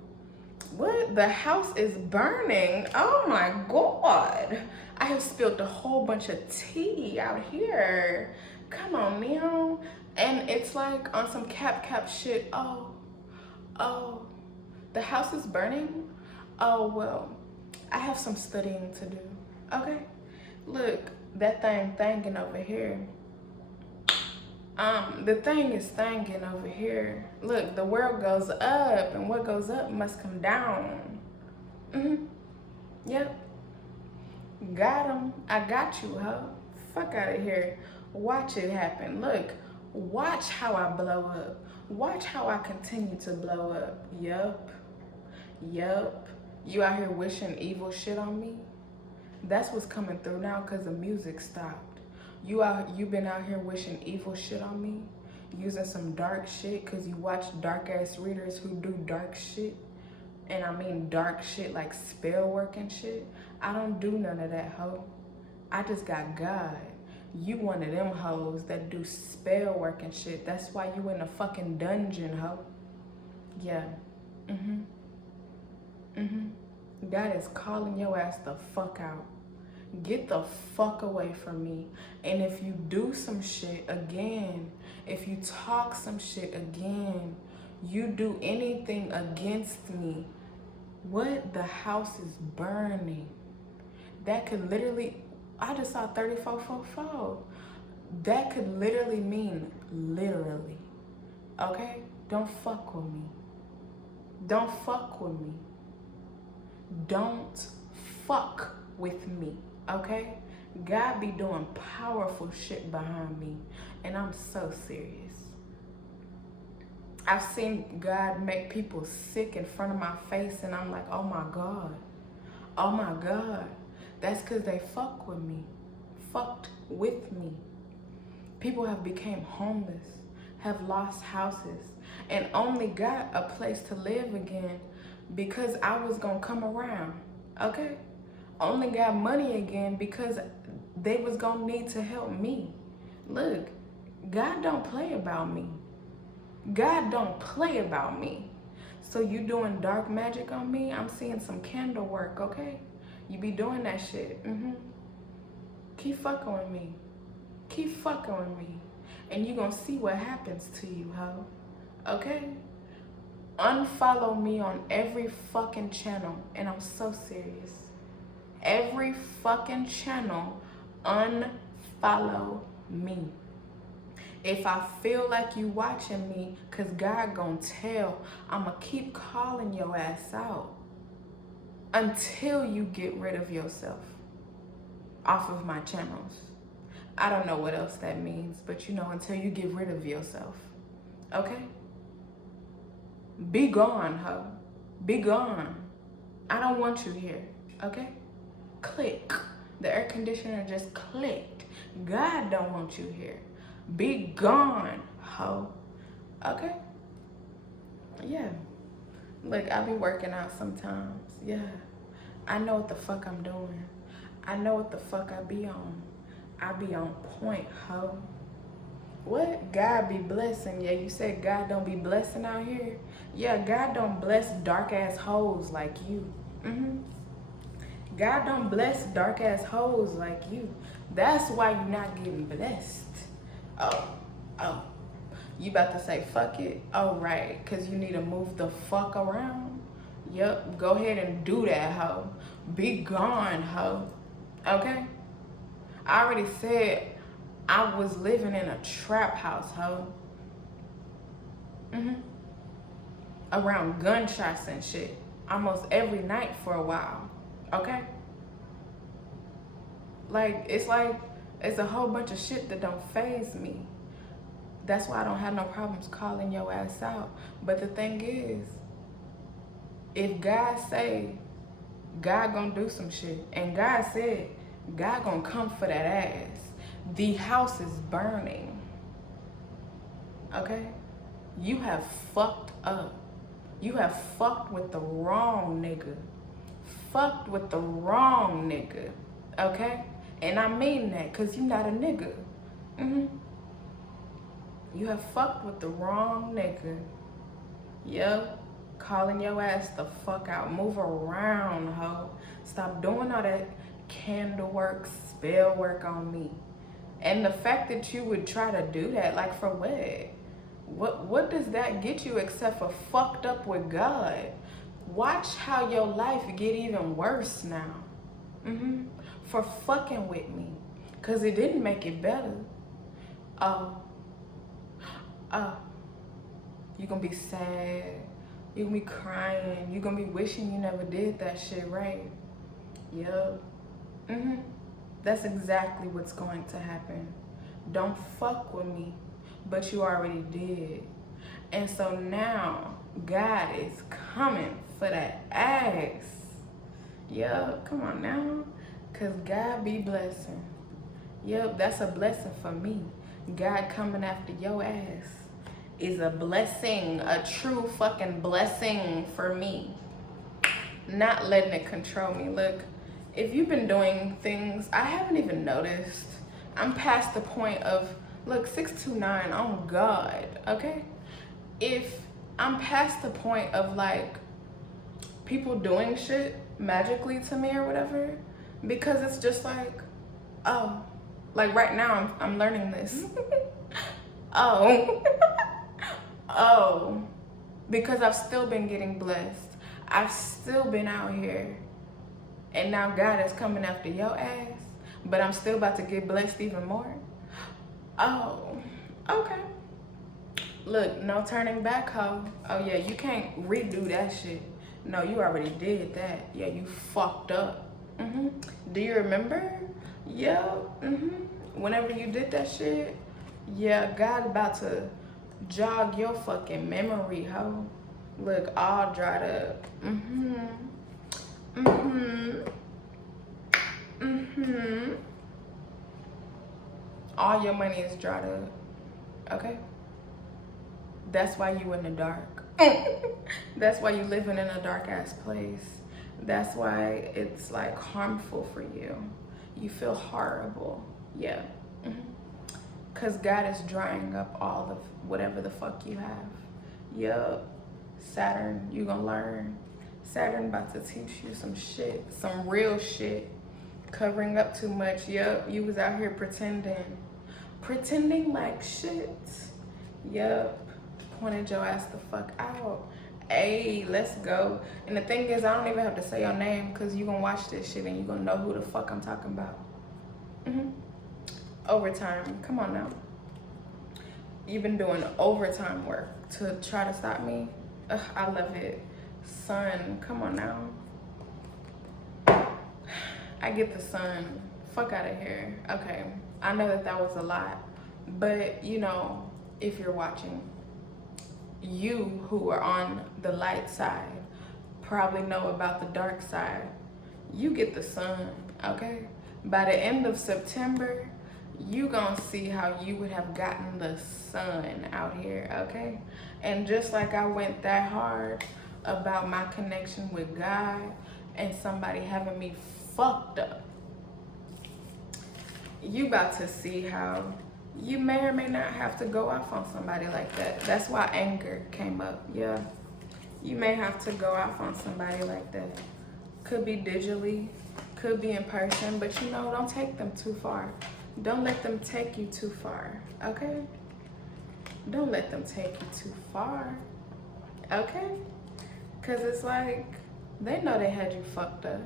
What? The house is burning. Oh my God. I have spilled a whole bunch of tea out here. Come on, Neo. And it's like on some cap shit. Oh, the house is burning? Oh, well, I have some studying to do. Okay? Look, that thing thangin' over here. The thing is thangin' over here. Look, the world goes up, and what goes up must come down. Yep. Got him. I got you, huh? Fuck out of here. Watch it happen. Look, watch how I blow up. Watch how I continue to blow up. Yup. You out here wishing evil shit on me? That's what's coming through now because the music stopped. You been out here wishing evil shit on me? Using some dark shit because you watch dark ass readers who do dark shit? And I mean dark shit like spell work and shit. I don't do none of that, ho. I just got God. You one of them hoes that do spell work and shit. That's why you in a fucking dungeon, ho. Yeah. God is calling your ass the fuck out. get the fuck away from me. And if you do some shit again, if you talk some shit again, you do anything against me, what? The house is burning. That could literally, I just saw 3444. That could literally mean literally. Okay? Don't fuck with me. Don't fuck with me. Don't fuck with me. Okay? God be doing powerful shit behind me. And I'm so serious. I've seen God make people sick in front of my face, and I'm like, oh my God. Oh my God. That's because they fuck with me. Fucked with me. People have become homeless, have lost houses, and only got a place to live again because I was gonna come around, okay? Only got money again because they was gonna need to help me. Look, God don't play about me. God don't play about me. So you doing dark magic on me? I'm seeing some candle work, okay? You be doing that shit, Keep fucking with me. Keep fucking with me. And you gonna see what happens to you, ho. Okay? Unfollow me on every fucking channel. And I'm so serious. Every fucking channel, unfollow me. If I feel like you watching me, cause God gonna tell, I'ma keep calling your ass out until you get rid of yourself off of my channels. I don't know what else that means, but you know, until you get rid of yourself. Okay? Be gone, ho. Be gone. I don't want you here. Okay? Click. The air conditioner just clicked. God don't want you here. Be gone, ho. Okay? Yeah. Look, I be working out sometimes. Yeah. I know what the fuck I'm doing. I know what the fuck I be on. I be on point, ho. What? God be blessing. Yeah, you said God don't be blessing out here? Yeah, God don't bless dark ass hoes like you. God don't bless dark ass hoes like you. That's why you're not getting blessed. Oh. You about to say fuck it? Oh, right. Because you need to move the fuck around? Yep. Go ahead and do that, ho. Be gone, ho. Okay? I already said I was living in a trap house, ho. Around gunshots and shit. Almost every night for a while. Okay? It's a whole bunch of shit that don't faze me. That's why I don't have no problems calling your ass out. But the thing is, if God say, God gonna do some shit, and God said, God gonna come for that ass, the house is burning. Okay? You have fucked up. You have fucked with the wrong nigga. Fucked with the wrong nigga. Okay? And I mean that, because you're not a nigga. You have fucked with the wrong nigga. Yup. Calling your ass the fuck out. Move around, ho. Stop doing all that candle work, spell work on me. And the fact that you would try to do that, like for what? What does that get you except for fucked up with God? Watch how your life get even worse now. For fucking with me. Because it didn't make it better. You're going to be sad. You're going to be crying. You're going to be wishing you never did that shit, right? Yup. That's exactly what's going to happen. Don't fuck with me, but you already did. And so now, God is coming for that ass. Yup, come on now. Because God be blessing. Yup, that's a blessing for me. God coming after your ass is a blessing, a true fucking blessing for me. Not letting it control me. Look, if you've been doing things I haven't even noticed, I'm past the point of, look, 629 on God, okay? If I'm past the point of like people doing shit magically to me or whatever, Because it's just like, oh, like right now I'm learning this. Oh, oh, because I've still been getting blessed. I've still been out here, and now God is coming after your ass, but I'm still about to get blessed even more. Oh, okay. Look, no turning back, ho. Oh yeah, you can't redo that shit. No, you already did that. Yeah, you fucked up. Do you remember? Yeah. Whenever you did that shit, yeah, God about to jog your fucking memory, ho. Look, all dried up. All your money is dried up. Okay? That's why you in the dark. That's why you living in a dark ass place. That's why it's like harmful for you. You feel horrible. Yeah. Cause God is drying up all of whatever the fuck you have. Yup. Saturn, you gonna learn. Saturn about to teach you some shit, some real shit. Covering up too much. Yup, you was out here pretending like shit. Yup, pointed your ass the fuck out. Hey, let's go. And the thing is, I don't even have to say your name because you gonna watch this shit and you gonna know who the fuck I'm talking about. Overtime, come on now. You've been doing overtime work to try to stop me. Ugh, I love it. Sun, come on now. I get the sun. Fuck out of here. Okay, I know that was a lot, but you know, if you're watching, you who are on the light side probably know about the dark side. You get the sun, okay? By the end of September, you gonna see how you would have gotten the sun out here, okay? And just like I went that hard about my connection with God and somebody having me fucked up, you about to see how you may or may not have to go off on somebody like that. That's why anger came up. Yeah, you may have to go off on somebody like that. Could be digitally, could be in person, but you know, don't take them too far. Don't let them take you too far, okay? Don't let them take you too far, okay? Because it's like, they know they had you fucked up.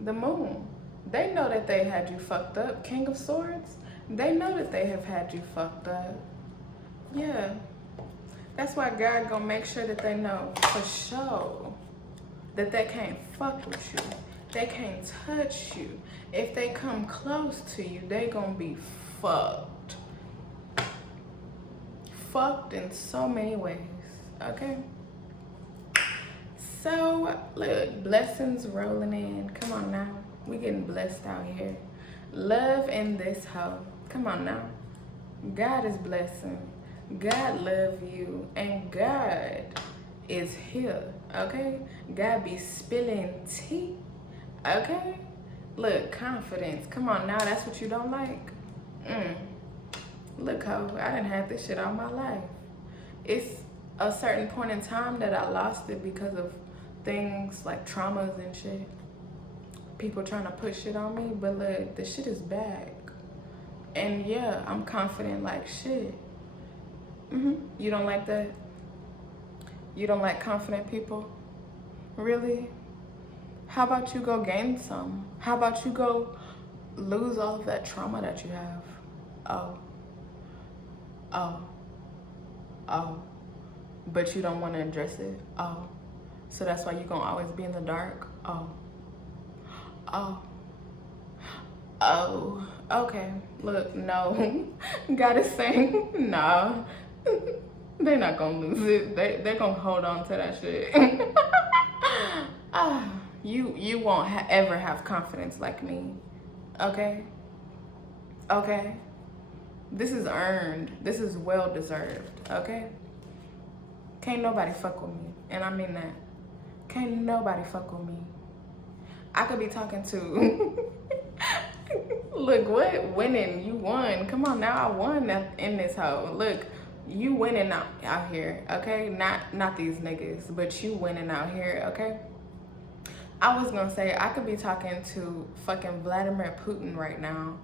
The moon, they know that they had you fucked up. King of Swords, they know that they have had you fucked up. Yeah, that's why God gonna make sure that they know for sure that they can't fuck with you. They can't touch you. If they come close to you, they gonna be fucked. Fucked in so many ways, okay? So, look, blessings rolling in. Come on now. We getting blessed out here. Love in this hoe. Come on now. God is blessing. God love you. And God is here, okay? God be spilling tea, okay? Look, confidence. Come on now. That's what you don't like? Look, ho, I done had this shit all my life. It's a certain point in time that I lost it because of things like traumas and shit. People trying to put shit on me, but look, the shit is back. And yeah, I'm confident like shit. You don't like that? You don't like confident people? Really? How about you go gain some? How about you go lose all of that trauma that you have? Oh. But you don't want to address it? Oh. So that's why you're going to always be in the dark? Oh. Okay. Look, no. God is saying, no. They're not going to lose it. They're going to hold on to that shit. You won't ever have confidence like me. Okay? Okay? This is earned. This is well deserved. Okay? Can't nobody fuck with me. And I mean that. Can't nobody fuck with me. I could be talking to... Look, what? Winning. You won. Come on now. I won in this hoe. Look, you winning out here, okay? Not these niggas, but you winning out here, okay? I was gonna say, I could be talking to fucking Vladimir Putin right now,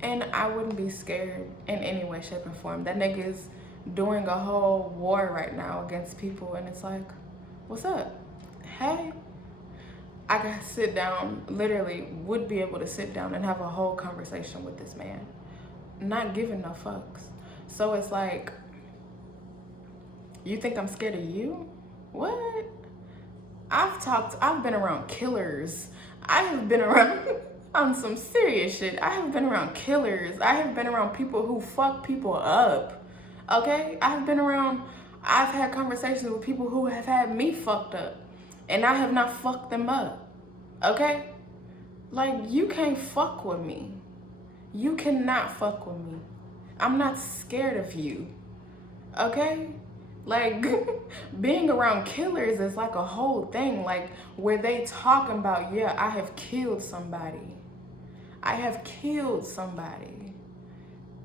and I wouldn't be scared in any way, shape, or form. That nigga's doing a whole war right now against people, and it's like, what's up? Hey. I could sit down, literally would be able to sit down and have a whole conversation with this man. Not giving no fucks. So it's like, you think I'm scared of you? What? I've been around killers. I have been around, on some serious shit, I have been around killers. I have been around people who fuck people up, okay? I've had conversations with people who have had me fucked up, and I have not fucked them up, okay? Like, you can't fuck with me. You cannot fuck with me. I'm not scared of you, okay? Like, being around killers is like a whole thing, like, where they talking about, yeah, I have killed somebody. I have killed somebody.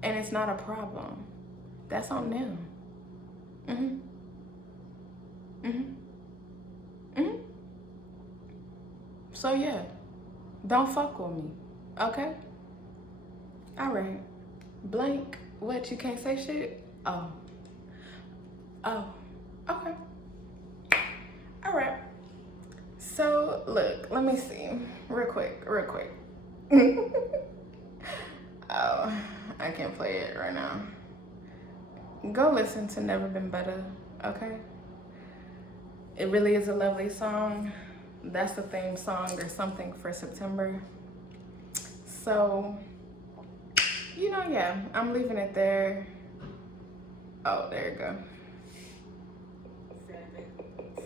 And it's not a problem. That's on them. So, yeah, don't fuck with me, okay? All right. Blank, what, you can't say shit? Oh, okay. All right. So, look, let me see. Real quick. Oh, I can't play it right now. Go listen to Never Been Better, okay? It really is a lovely song. That's the theme song or something for September. So, you know, yeah, I'm leaving it there. Oh, there you go.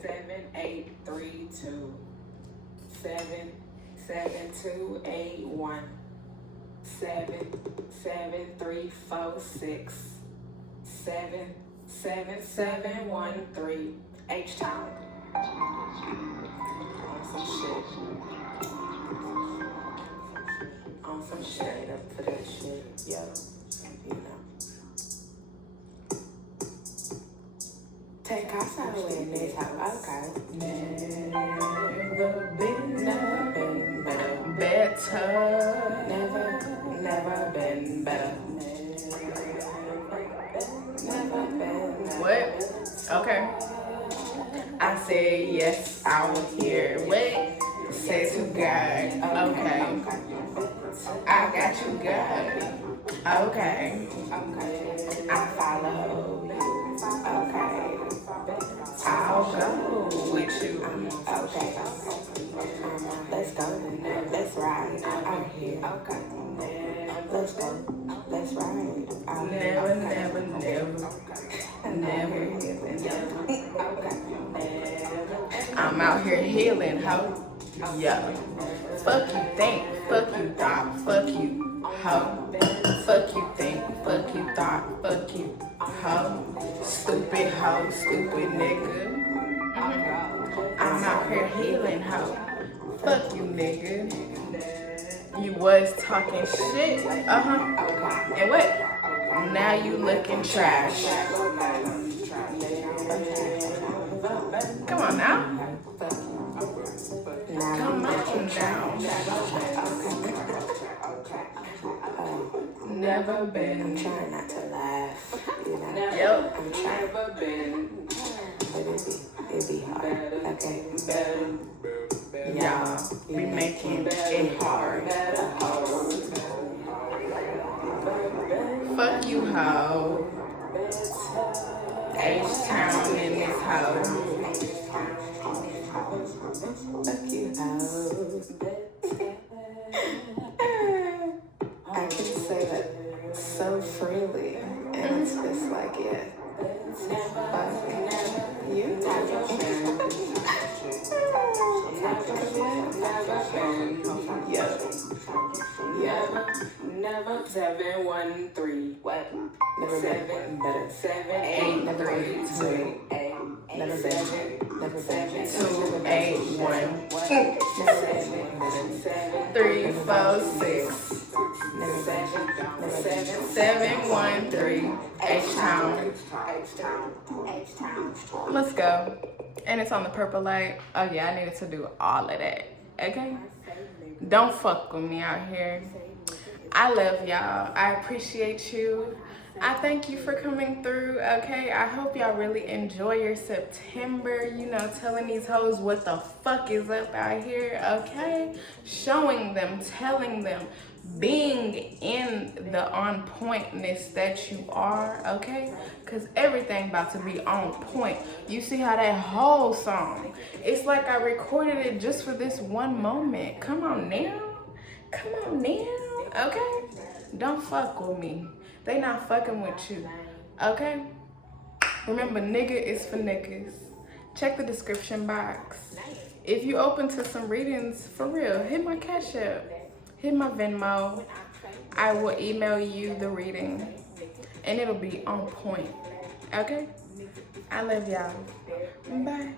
7832 77281 77346 77713 H-Town. On some shit up for that shit, yo, you know. Taycasso in this house, okay. Never been better. Never been better. What? Okay. I said yes, I was here. What? Say to God. Okay. I got you, God. Okay. I follow you. Okay. I'll go with you. Okay. Let's go. Let's ride out here. Okay. Let's go. Let's ride out here. Never. I'm out here healing, ho. Yeah. Fuck you think, fuck you thought, fuck you, ho. Fuck you think, fuck you thought, fuck you, ho. Stupid ho, stupid nigga. I'm out here healing, ho. Fuck you, nigga. You was talking shit, And what? Now you looking trash. Come on now. Come on now. Never been. I'm trying not to laugh, you know. Yep. I'm trying. Never been. But it be hard, okay? Y'all be making it hard. Fuck you, hoe. H-Town in this hoe. Fuck you, hoe. I can say that so freely, and it's just like, yeah. Fuck you, Never 713. What? Never been better. 783. Never been 2. Never been. Never been 281 3 4 6 713 H-Town. Let's go. And it's on the purple light. Oh yeah, I needed to do all of that. okay? Don't fuck with me out here. I love y'all. I appreciate you. I thank you for coming through, okay? I hope y'all really enjoy your September, you know, telling these hoes what the fuck is up out here, okay? Showing them, telling them, being in the on pointness that you are, okay? Because everything about to be on point. You see how that whole song, it's like I recorded it just for this one moment. Come on now. Come on now, okay? Don't fuck with me. They not fucking with you, okay? Remember, nigga is for niggas. Check the description box. If you open to some readings, for real, hit my Cashapp, hit my Venmo. I will email you the reading, and it'll be on point, okay? I love y'all. Bye.